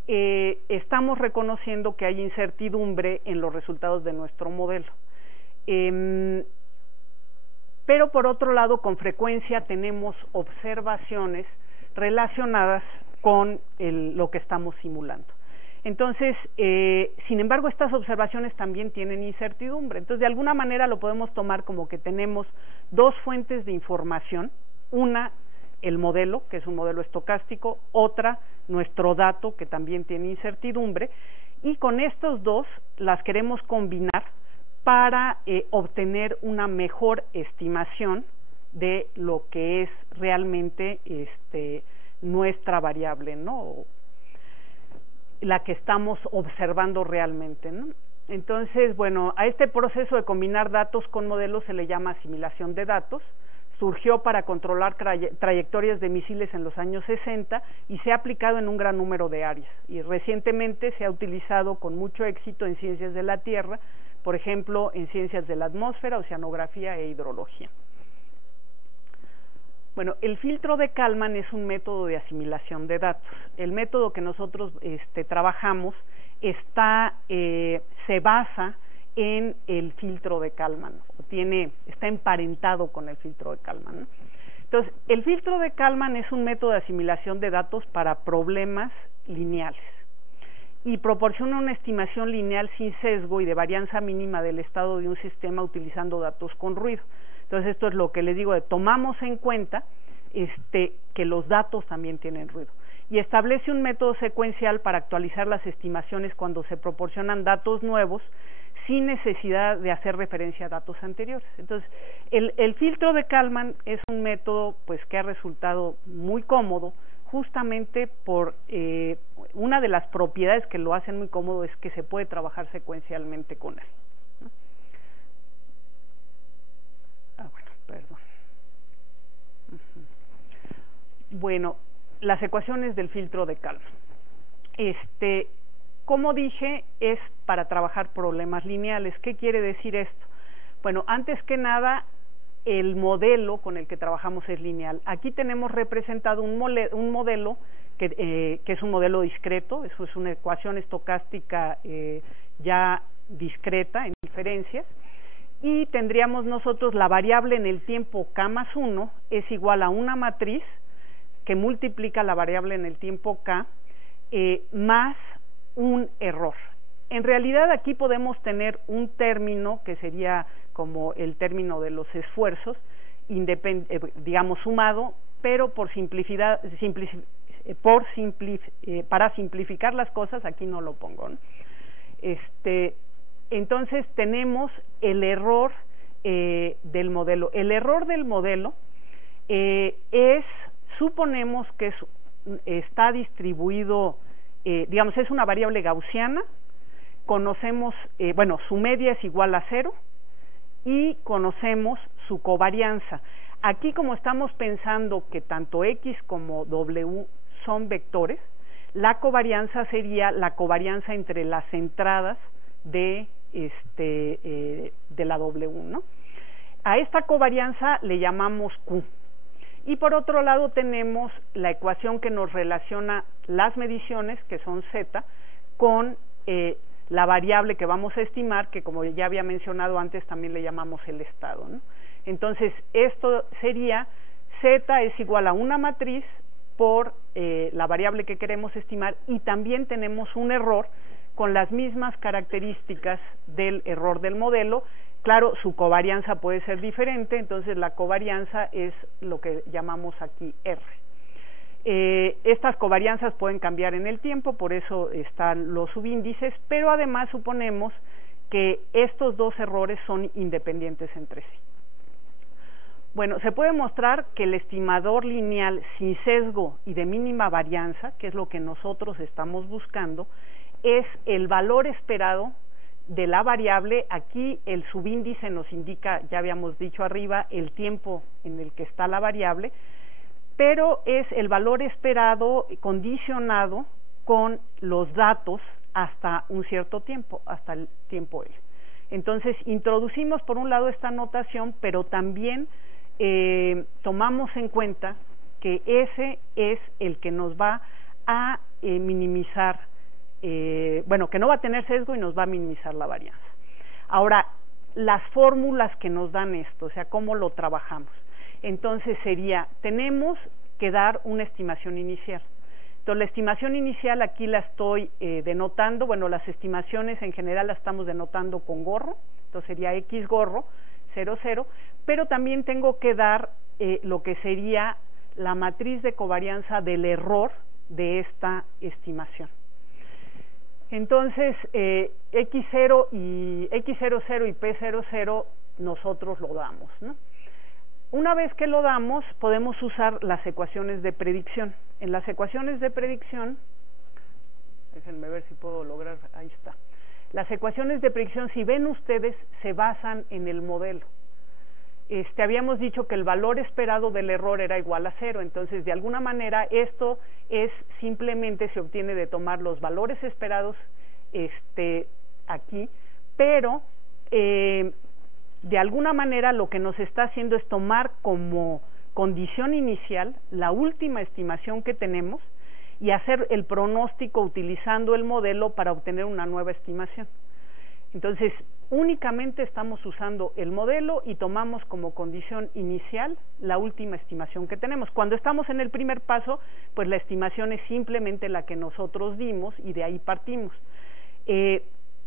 estamos reconociendo que hay incertidumbre en los resultados de nuestro modelo. Pero por otro lado, con frecuencia tenemos observaciones relacionadas con lo que estamos simulando. Entonces, sin embargo, estas observaciones también tienen incertidumbre. Entonces, de alguna manera lo podemos tomar como que tenemos dos fuentes de información. Una, el modelo, que es un modelo estocástico. Otra, nuestro dato, que también tiene incertidumbre. Y con estos dos las queremos combinar para obtener una mejor estimación de lo que es realmente nuestra variable, ¿no? La que estamos observando realmente, ¿no? Entonces, bueno, a este proceso de combinar datos con modelos se le llama asimilación de datos. Surgió para controlar trayectorias de misiles en los años 60 y se ha aplicado en un gran número de áreas. Y recientemente se ha utilizado con mucho éxito en ciencias de la Tierra, por ejemplo, en ciencias de la atmósfera, oceanografía e hidrología. Bueno, el filtro de Kalman es un método de asimilación de datos. El método que nosotros trabajamos se basa en el filtro de Kalman, está emparentado con el filtro de Kalman, ¿no? Entonces, el filtro de Kalman es un método de asimilación de datos para problemas lineales y proporciona una estimación lineal sin sesgo y de varianza mínima del estado de un sistema utilizando datos con ruido. Entonces, esto es lo que les digo, tomamos en cuenta que los datos también tienen ruido. Y establece un método secuencial para actualizar las estimaciones cuando se proporcionan datos nuevos sin necesidad de hacer referencia a datos anteriores. Entonces, el filtro de Kalman es un método pues que ha resultado muy cómodo, justamente por una de las propiedades que lo hacen muy cómodo es que se puede trabajar secuencialmente con él, ¿no? Perdón. Bueno, las ecuaciones del filtro de Kalman. Como dije, es para trabajar problemas lineales. ¿Qué quiere decir esto? Bueno, antes que nada, el modelo con el que trabajamos es lineal. Aquí tenemos representado un modelo que es un modelo discreto, eso es una ecuación estocástica ya discreta en diferencias. y tendríamos nosotros la variable en el tiempo k más 1 es igual a una matriz que multiplica la variable en el tiempo k más un error. En realidad aquí podemos tener un término que sería como el término de los esfuerzos, digamos sumado, pero para simplificar las cosas aquí no lo pongo, ¿no? Entonces tenemos el error del modelo. El error del modelo suponemos que está distribuido, digamos, es una variable gaussiana, conocemos, su media es igual a 0 y conocemos su covarianza. Aquí, como estamos pensando que tanto X como W son vectores, la covarianza sería la covarianza entre las entradas de la W, ¿no? A esta covarianza le llamamos Q. Y por otro lado tenemos la ecuación que nos relaciona las mediciones, que son Z, con la variable que vamos a estimar, que como ya había mencionado antes, también le llamamos el estado, ¿no? Entonces, esto sería Z es igual a una matriz por la variable que queremos estimar, y también tenemos un error con las mismas características del error del modelo. Claro, su covarianza puede ser diferente, entonces la covarianza es lo que llamamos aquí R. Estas covarianzas pueden cambiar en el tiempo, por eso están los subíndices, pero además suponemos que estos dos errores son independientes entre sí. Bueno, se puede mostrar que el estimador lineal sin sesgo y de mínima varianza, que es lo que nosotros estamos buscando, es el valor esperado de la variable. Aquí el subíndice nos indica, ya habíamos dicho arriba, el tiempo en el que está la variable, pero es el valor esperado condicionado con los datos hasta un cierto tiempo, hasta el tiempo L. Entonces, introducimos por un lado esta notación, pero también tomamos en cuenta que ese es el que nos va a minimizar, que no va a tener sesgo y nos va a minimizar la varianza. Ahora, las fórmulas que nos dan esto, o sea, cómo lo trabajamos. Entonces tenemos que dar una estimación inicial. Entonces, la estimación inicial aquí la estoy denotando, las estimaciones en general las estamos denotando con gorro, entonces sería X gorro, 0, 0, pero también tengo que dar lo que sería la matriz de covarianza del error de esta estimación. Entonces, X0 y X00 y P00 nosotros lo damos, ¿no? Una vez que lo damos, podemos usar las ecuaciones de predicción. En las ecuaciones de predicción, déjenme ver si puedo lograr, ahí está. Las ecuaciones de predicción, si ven ustedes, se basan en el modelo. Habíamos dicho que el valor esperado del error era igual a 0, entonces de alguna manera esto es simplemente se obtiene de tomar los valores esperados aquí, pero de alguna manera lo que nos está haciendo es tomar como condición inicial la última estimación que tenemos y hacer el pronóstico utilizando el modelo para obtener una nueva estimación. Entonces, únicamente estamos usando el modelo y tomamos como condición inicial la última estimación que tenemos. Cuando estamos en el primer paso, pues la estimación es simplemente la que nosotros dimos y de ahí partimos.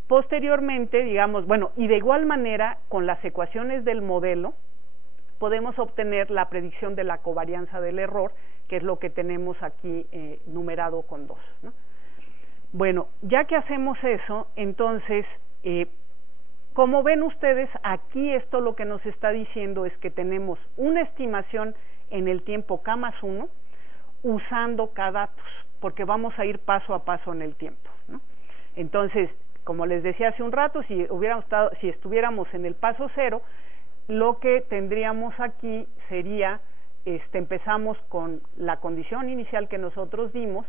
Posteriormente, digamos, y de igual manera, con las ecuaciones del modelo, podemos obtener la predicción de la covarianza del error, que es lo que tenemos aquí numerado con 2, ¿no? Bueno, ya que hacemos eso, entonces, como ven ustedes, aquí esto lo que nos está diciendo es que tenemos una estimación en el tiempo k más 1 usando k datos, porque vamos a ir paso a paso en el tiempo, ¿no? Entonces, como les decía hace un rato, si estuviéramos en el paso 0, lo que tendríamos aquí sería, empezamos con la condición inicial que nosotros dimos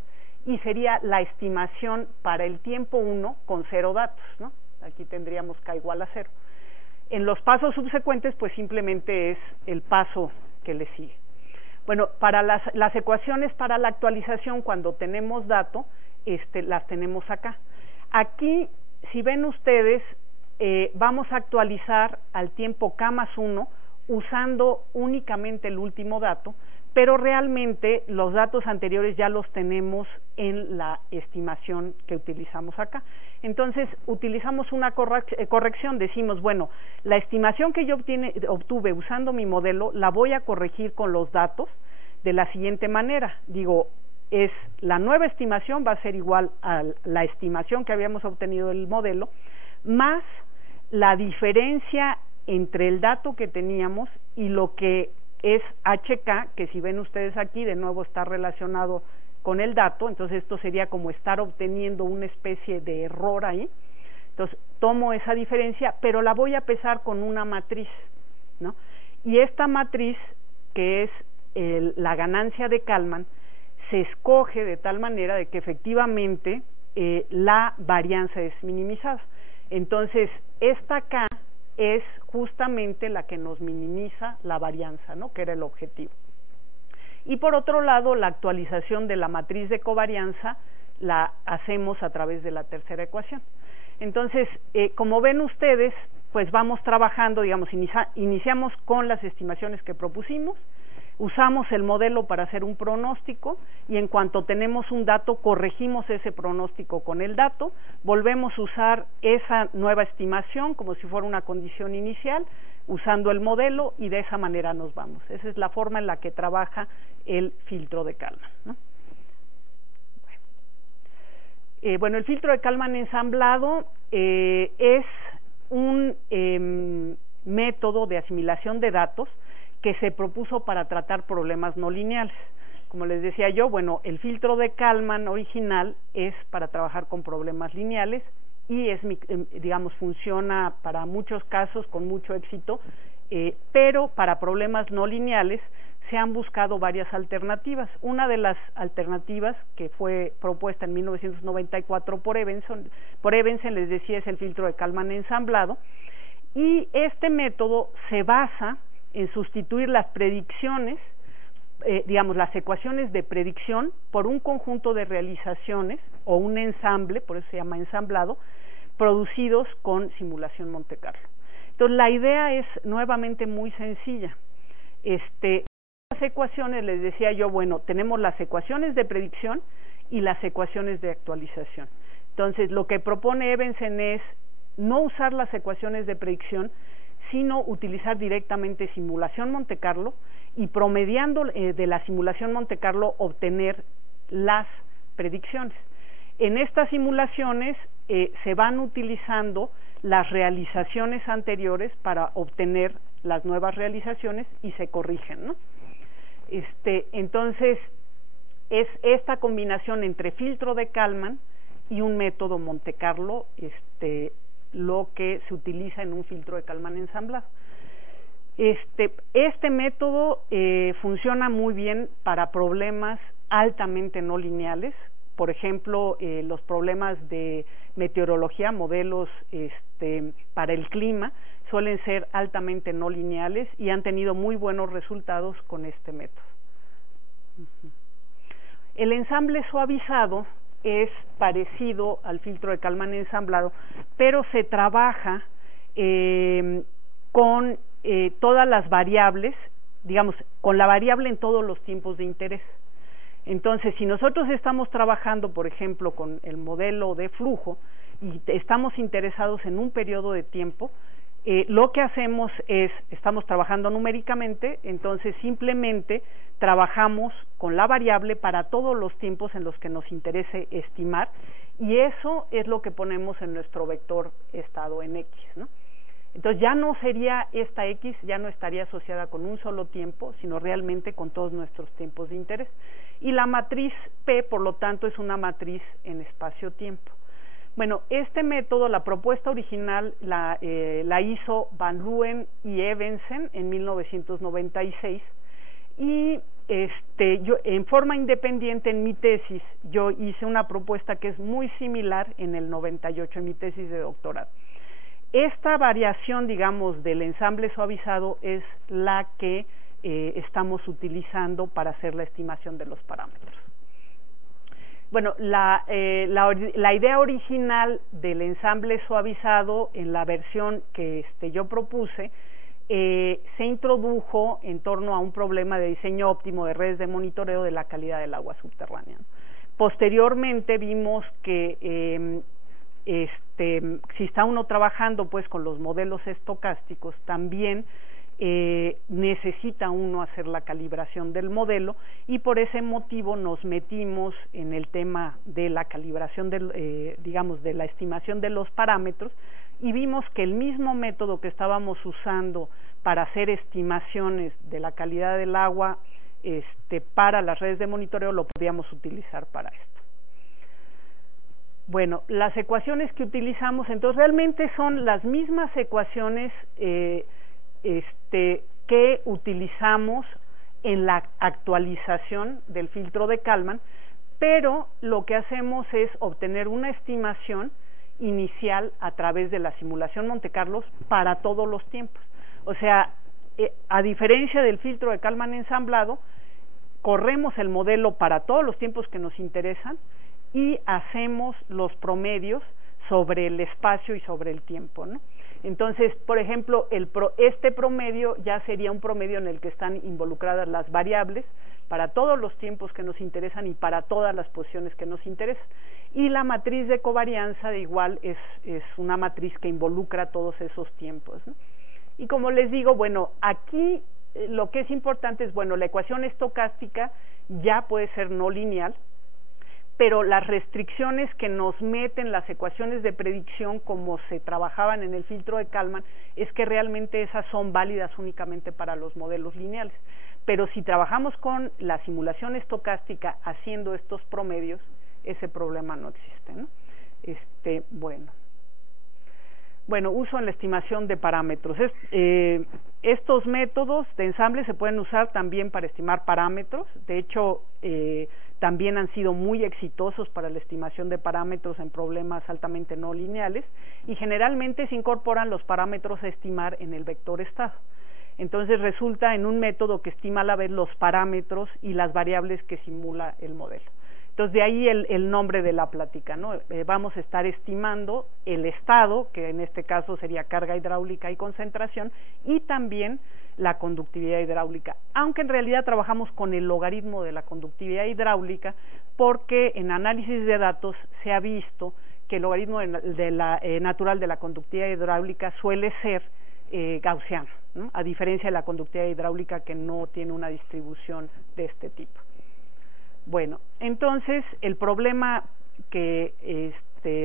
y sería la estimación para el tiempo 1 con 0 datos, ¿no? Aquí tendríamos k igual a 0. En los pasos subsecuentes, pues simplemente es el paso que le sigue. Bueno, para las ecuaciones para la actualización, cuando tenemos dato, las tenemos acá. Aquí, si ven ustedes, vamos a actualizar al tiempo K+1 usando únicamente el último dato, pero realmente los datos anteriores ya los tenemos en la estimación que utilizamos acá. Entonces, utilizamos una corrección, decimos, bueno, la estimación que yo obtuve usando mi modelo, la voy a corregir con los datos de la siguiente manera. Digo, la nueva estimación va a ser igual a la estimación que habíamos obtenido del modelo, más la diferencia entre el dato que teníamos y lo que es HK, que si ven ustedes aquí, de nuevo está relacionado con el dato, entonces esto sería como estar obteniendo una especie de error ahí. Entonces tomo esa diferencia, pero la voy a pesar con una matriz, ¿no? Y esta matriz, que es la ganancia de Kalman, se escoge de tal manera de que efectivamente la varianza es minimizada. Entonces esta K es justamente la que nos minimiza la varianza, ¿no? Que era el objetivo. Y por otro lado, la actualización de la matriz de covarianza la hacemos a través de la tercera ecuación. Entonces, como ven ustedes, pues vamos trabajando, digamos, iniciamos con las estimaciones que propusimos, usamos el modelo para hacer un pronóstico y en cuanto tenemos un dato, corregimos ese pronóstico con el dato, volvemos a usar esa nueva estimación como si fuera una condición inicial, usando el modelo y de esa manera nos vamos. Esa es la forma en la que trabaja el filtro de Kalman, ¿no? Bueno, el filtro de Kalman ensamblado es un método de asimilación de datos que se propuso para tratar problemas no lineales. Como les decía yo, bueno, el filtro de Kalman original es para trabajar con problemas lineales y digamos, funciona para muchos casos con mucho éxito, pero para problemas no lineales se han buscado varias alternativas. Una de las alternativas que fue propuesta en 1994 por Evensen, les decía, es el filtro de Kalman ensamblado, y este método se basa en sustituir las predicciones, digamos, las ecuaciones de predicción por un conjunto de realizaciones o un ensamble, por eso se llama ensamblado, producidos con simulación Monte Carlo. Entonces, la idea es nuevamente muy sencilla. Las ecuaciones, les decía yo, bueno, tenemos las ecuaciones de predicción y las ecuaciones de actualización. Entonces, lo que propone Evensen es no usar las ecuaciones de predicción, sino utilizar directamente simulación Monte Carlo y promediando de la simulación Monte Carlo obtener las predicciones. En estas simulaciones se van utilizando las realizaciones anteriores para obtener las nuevas realizaciones y se corrigen, ¿no? Entonces, es esta combinación entre filtro de Kalman y un método Monte Carlo, lo que se utiliza en un filtro de Kalman ensamblado. Este método funciona muy bien para problemas altamente no lineales, por ejemplo, los problemas de meteorología, modelos para el clima, suelen ser altamente no lineales y han tenido muy buenos resultados con este método. El ensamble suavizado es parecido al filtro de Kalman ensamblado, pero se trabaja con todas las variables, digamos, con la variable en todos los tiempos de interés. Entonces, si nosotros estamos trabajando, por ejemplo, con el modelo de flujo y estamos interesados en un periodo de tiempo, lo que hacemos es, estamos trabajando numéricamente, entonces simplemente trabajamos con la variable para todos los tiempos en los que nos interese estimar, y eso es lo que ponemos en nuestro vector estado en X, ¿no? Entonces ya no sería esta X, ya no estaría asociada con un solo tiempo, sino realmente con todos nuestros tiempos de interés. Y la matriz P, por lo tanto, es una matriz en espacio-tiempo. Bueno, este método, la propuesta original la hizo Van Leeuwen y Evensen en 1996, y yo en forma independiente en mi tesis yo hice una propuesta que es muy similar en el 98 en mi tesis de doctorado. Esta variación, digamos, del ensamble suavizado es la que estamos utilizando para hacer la estimación de los parámetros. Bueno, la idea original del ensamble suavizado en la versión que yo propuse se introdujo en torno a un problema de diseño óptimo de redes de monitoreo de la calidad del agua subterránea. Posteriormente vimos que si está uno trabajando pues con los modelos estocásticos, también necesita uno hacer la calibración del modelo, y por ese motivo nos metimos en el tema de la calibración digamos de la estimación de los parámetros, y vimos que el mismo método que estábamos usando para hacer estimaciones de la calidad del agua para las redes de monitoreo lo podíamos utilizar para esto. Bueno, las ecuaciones que utilizamos entonces realmente son las mismas ecuaciones que utilizamos en la actualización del filtro de Kalman, pero lo que hacemos es obtener una estimación inicial a través de la simulación Monte Carlo para todos los tiempos. O sea, a diferencia del filtro de Kalman ensamblado, corremos el modelo para todos los tiempos que nos interesan y hacemos los promedios sobre el espacio y sobre el tiempo, ¿no? Entonces, por ejemplo, este promedio ya sería un promedio en el que están involucradas las variables para todos los tiempos que nos interesan y para todas las posiciones que nos interesan. Y la matriz de covarianza de igual es una matriz que involucra todos esos tiempos, ¿no? Y como les digo, bueno, aquí lo que es importante es, bueno, la ecuación estocástica ya puede ser no lineal, pero las restricciones que nos meten las ecuaciones de predicción como se trabajaban en el filtro de Kalman es que realmente esas son válidas únicamente para los modelos lineales. Pero si trabajamos con la simulación estocástica haciendo estos promedios, ese problema no existe, ¿no? Bueno, uso en la estimación de parámetros. Estos métodos de ensamble se pueden usar también para estimar parámetros. De hecho, también han sido muy exitosos para la estimación de parámetros en problemas altamente no lineales, y generalmente se incorporan los parámetros a estimar en el vector estado. Entonces resulta en un método que estima a la vez los parámetros y las variables que simula el modelo. Entonces de ahí el nombre de la plática, ¿no? Vamos a estar estimando el estado, que en este caso sería carga hidráulica y concentración, y también la conductividad hidráulica, aunque en realidad trabajamos con el logaritmo de la conductividad hidráulica, porque en análisis de datos se ha visto que el logaritmo natural de la conductividad hidráulica suele ser gaussiano, ¿no? A diferencia de la conductividad hidráulica, que no tiene una distribución de este tipo. Bueno, entonces el problema que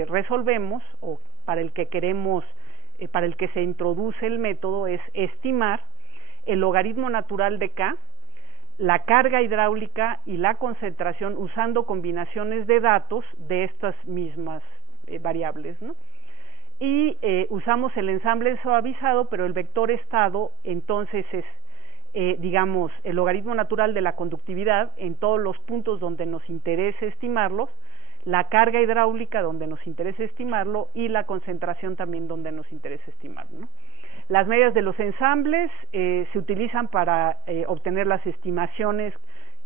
resolvemos, o para el que queremos, para el que se introduce el método, es estimar el logaritmo natural de K, la carga hidráulica y la concentración usando combinaciones de datos de estas mismas variables, ¿no? Y usamos el ensamble suavizado, pero el vector estado entonces es digamos, el logaritmo natural de la conductividad en todos los puntos donde nos interese estimarlos, la carga hidráulica donde nos interese estimarlo, y la concentración también donde nos interese estimarlo, ¿no? Las medias de los ensambles se utilizan para obtener las estimaciones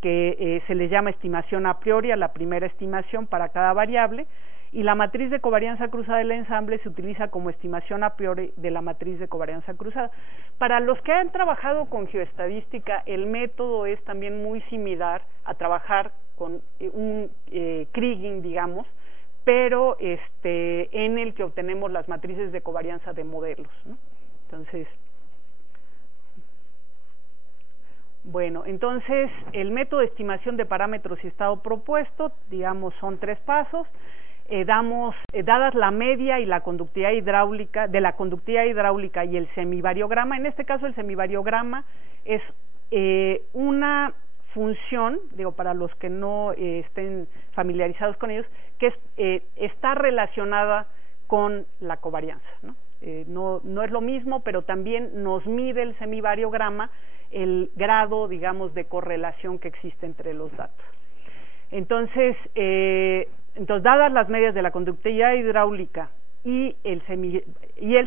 que se les llama estimación a priori, a la primera estimación para cada variable, y la matriz de covarianza cruzada del ensamble se utiliza como estimación a priori de la matriz de covarianza cruzada. Para los que han trabajado con geoestadística, el método es también muy similar a trabajar con un Kriging, digamos, pero en el que obtenemos las matrices de covarianza de modelos, ¿no? Entonces, bueno, entonces el método de estimación de parámetros y estado propuesto, digamos, son 3 pasos. Dadas la media y la conductividad hidráulica, de la conductividad hidráulica y el semivariograma, en este caso el semivariograma es una función, digo, para los que no estén familiarizados con ellos, que está relacionada con la covarianza, ¿no? No es lo mismo, pero también nos mide el semivariograma el grado, digamos, de correlación que existe entre los datos. Entonces, dadas las medias de la conductividad hidráulica y el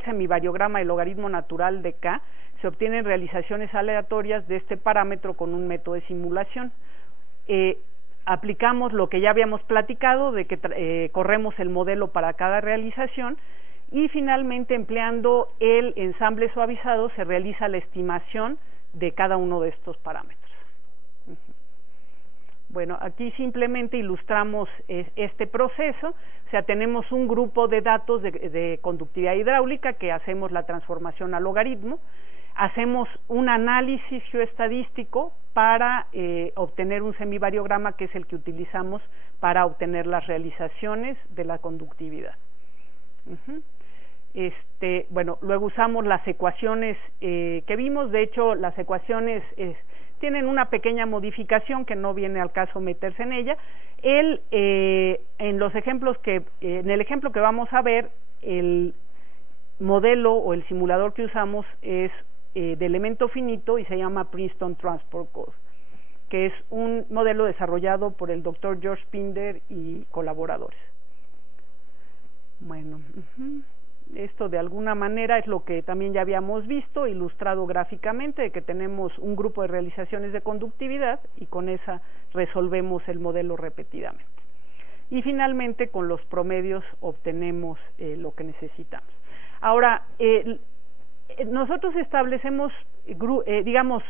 semivariograma, el logaritmo natural de K, se obtienen realizaciones aleatorias de este parámetro con un método de simulación. aplicamos lo que ya habíamos platicado, de que corremos el modelo para cada realización, y finalmente, empleando el ensamble suavizado, se realiza la estimación de cada uno de estos parámetros. Bueno, aquí simplemente ilustramos este proceso. O sea, tenemos un grupo de datos de conductividad hidráulica que hacemos la transformación a logaritmo, hacemos un análisis geoestadístico para obtener un semivariograma, que es el que utilizamos para obtener las realizaciones de la conductividad. Bueno, luego usamos las ecuaciones que vimos. De hecho, las ecuaciones tienen una pequeña modificación que no viene al caso meterse en ella. En los ejemplos en el ejemplo que vamos a ver, el modelo o el simulador que usamos es de elemento finito y se llama Princeton Transport Code, que es un modelo desarrollado por el doctor George Pinder y colaboradores. Bueno, esto de alguna manera es lo que también ya habíamos visto, ilustrado gráficamente, de que tenemos un grupo de realizaciones de conductividad y con esa resolvemos el modelo repetidamente. Y finalmente, con los promedios obtenemos lo que necesitamos. Ahora, nosotros establecemos, digamos,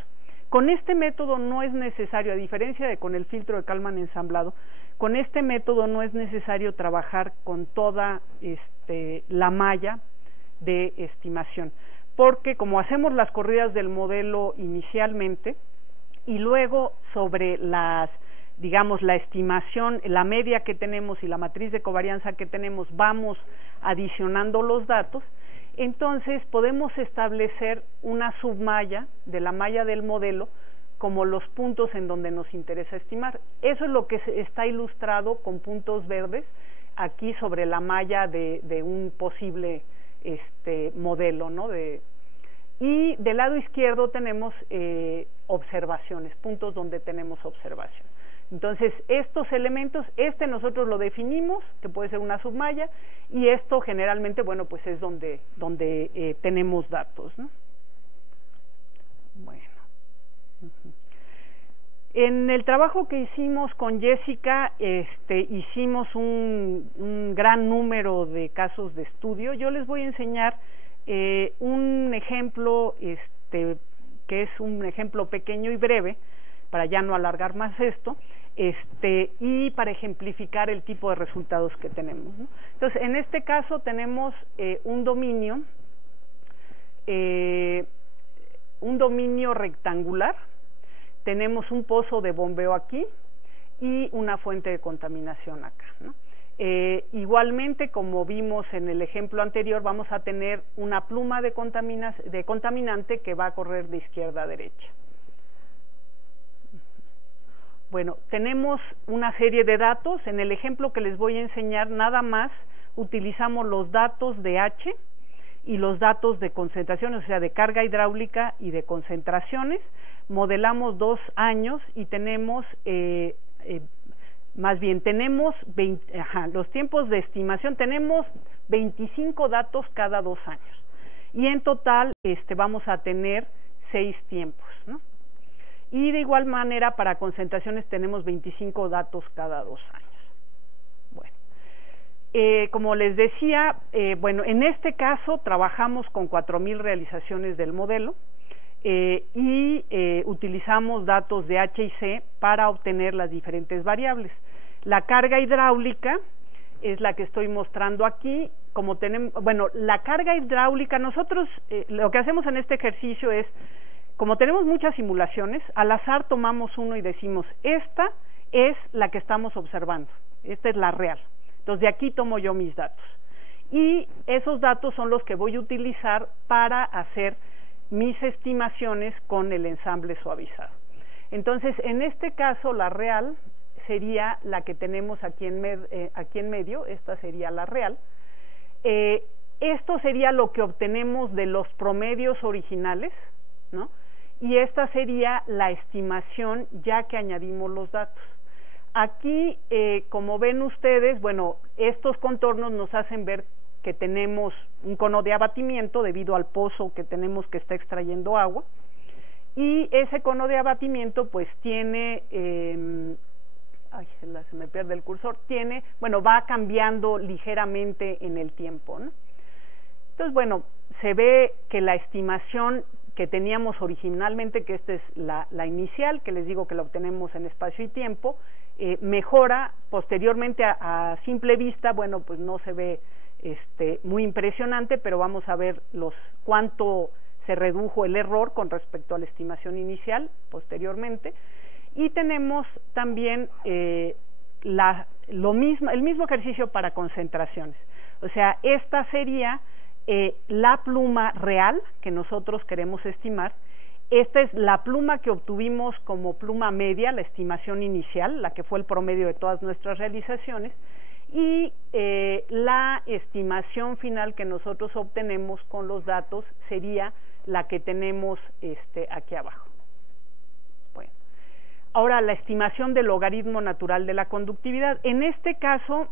con este método no es necesario, a diferencia de con el filtro de Kalman ensamblado, con este método no es necesario trabajar con toda la malla de estimación, porque como hacemos las corridas del modelo inicialmente y luego sobre digamos, la estimación, la media que tenemos y la matriz de covarianza que tenemos, vamos adicionando los datos, entonces podemos establecer una submalla de la malla del modelo como los puntos en donde nos interesa estimar. Eso es lo que está ilustrado con puntos verdes aquí sobre la malla de un posible modelo, ¿no? Y del lado izquierdo tenemos observaciones, puntos donde tenemos observación. Entonces, estos elementos, nosotros lo definimos, que puede ser una submalla, y esto generalmente, bueno, pues es donde tenemos datos, ¿no? Bueno. En el trabajo que hicimos con Jessica, hicimos un gran número de casos de estudio. Yo les voy a enseñar un ejemplo, que es un ejemplo pequeño y breve, para ya no alargar más esto, y para ejemplificar el tipo de resultados que tenemos, ¿no? Entonces, en este caso tenemos un dominio rectangular, tenemos un pozo de bombeo aquí y una fuente de contaminación acá, ¿no? Igualmente, como vimos en el ejemplo anterior, vamos a tener una pluma de contaminante que va a correr de izquierda a derecha. Bueno, tenemos una serie de datos. En el ejemplo que les voy a enseñar, nada más utilizamos los datos de H y los datos de concentración, o sea, de carga hidráulica y de concentraciones. Modelamos 2 años y tenemos, los tiempos de estimación, tenemos 25 datos cada 2 años. Y en total vamos a tener 6 tiempos, ¿no? Y de igual manera para concentraciones tenemos 25 datos cada 2 años. Bueno, como les decía, en este caso trabajamos con 4,000 realizaciones del modelo y utilizamos datos de H y C para obtener las diferentes variables. La carga hidráulica es la que estoy mostrando aquí. Como tenemos, la carga hidráulica, nosotros lo que hacemos en este ejercicio es, como tenemos muchas simulaciones, al azar tomamos uno y decimos, esta es la que estamos observando, esta es la real. Entonces, de aquí tomo yo mis datos. Y esos datos son los que voy a utilizar para hacer mis estimaciones con el ensamble suavizado. Entonces, en este caso, la real sería la que tenemos aquí en medio, esta sería la real. Esto sería lo que obtenemos de los promedios originales, ¿no? Y esta sería la estimación ya que añadimos los datos. Aquí, como ven ustedes, estos contornos nos hacen ver que tenemos un cono de abatimiento debido al pozo que tenemos que está extrayendo agua, y ese cono de abatimiento pues tiene ay, se me pierde el cursor, va cambiando ligeramente en el tiempo, ¿no? Entonces, bueno, se ve que la estimación que teníamos originalmente, que esta es la inicial, que les digo que la obtenemos en espacio y tiempo, mejora posteriormente a simple vista. Bueno, pues no se ve muy impresionante, pero vamos a ver cuánto se redujo el error con respecto a la estimación inicial posteriormente. Y tenemos también el mismo ejercicio para concentraciones. O sea, esta sería la pluma real que nosotros queremos estimar. Esta es la pluma que obtuvimos como pluma media, la estimación inicial, la que fue el promedio de todas nuestras realizaciones, y la estimación final que nosotros obtenemos con los datos sería la que tenemos aquí abajo. Bueno, ahora la estimación del logaritmo natural de la conductividad. En este caso,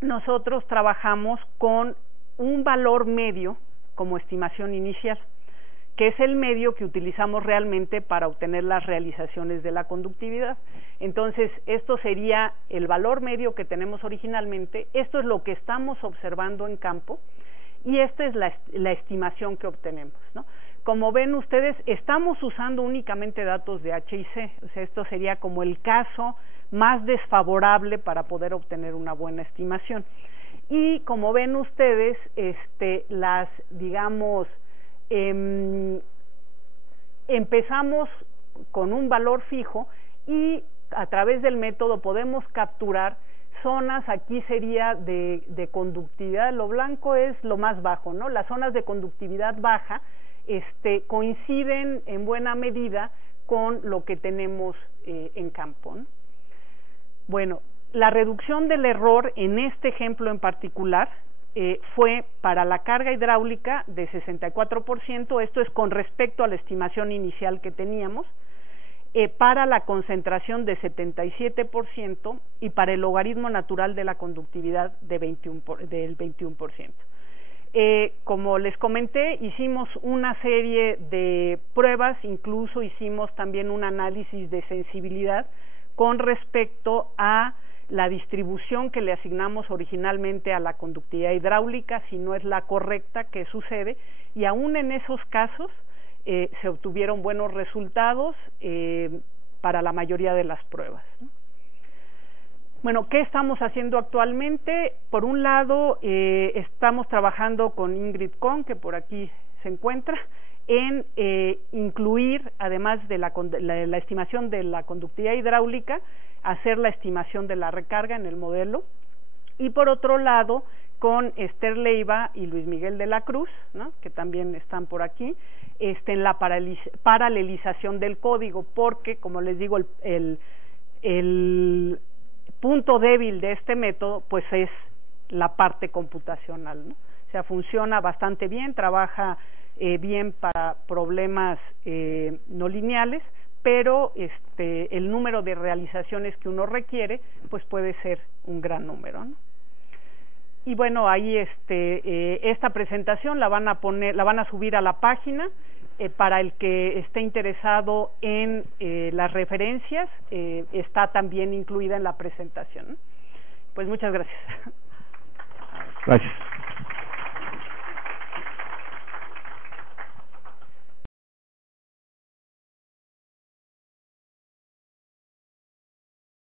nosotros trabajamos con un valor medio como estimación inicial, que es el medio que utilizamos realmente para obtener las realizaciones de la conductividad. Entonces, esto sería el valor medio que tenemos originalmente, esto es lo que estamos observando en campo, y esta es la estimación que obtenemos, ¿no? Como ven ustedes, estamos usando únicamente datos de H y C, o sea, esto sería como el caso más desfavorable para poder obtener una buena estimación. Y como ven ustedes, empezamos con un valor fijo y a través del método podemos capturar zonas. Aquí sería de conductividad, lo blanco es lo más bajo, ¿no? Las zonas de conductividad baja coinciden en buena medida con lo que tenemos en campo, ¿no? Bueno, la reducción del error en este ejemplo en particular fue para la carga hidráulica de 64%, esto es con respecto a la estimación inicial que teníamos, para la concentración de 77% y para el logaritmo natural de la conductividad del 21%. Como les comenté, hicimos una serie de pruebas, incluso hicimos también un análisis de sensibilidad con respecto a la distribución que le asignamos originalmente a la conductividad hidráulica, si no es la correcta, ¿qué sucede? Y aún en esos casos se obtuvieron buenos resultados para la mayoría de las pruebas, ¿no? Bueno, ¿qué estamos haciendo actualmente? Por un lado, estamos trabajando con Ingrid Kohn, que por aquí se encuentra, en incluir, además de la estimación de la conductividad hidráulica, hacer la estimación de la recarga en el modelo. Y por otro lado, con Esther Leiva y Luis Miguel de la Cruz, ¿no?, que también están por aquí, en la paralelización del código, porque, como les digo, el punto débil de este método pues es la parte computacional, ¿no? O sea, funciona bastante bien, trabaja bien para problemas no lineales, pero el número de realizaciones que uno requiere pues puede ser un gran número, ¿no? Y bueno, ahí esta presentación la van a subir a la página. Para el que esté interesado en las referencias, está también incluida en la presentación. Pues muchas gracias. Gracias.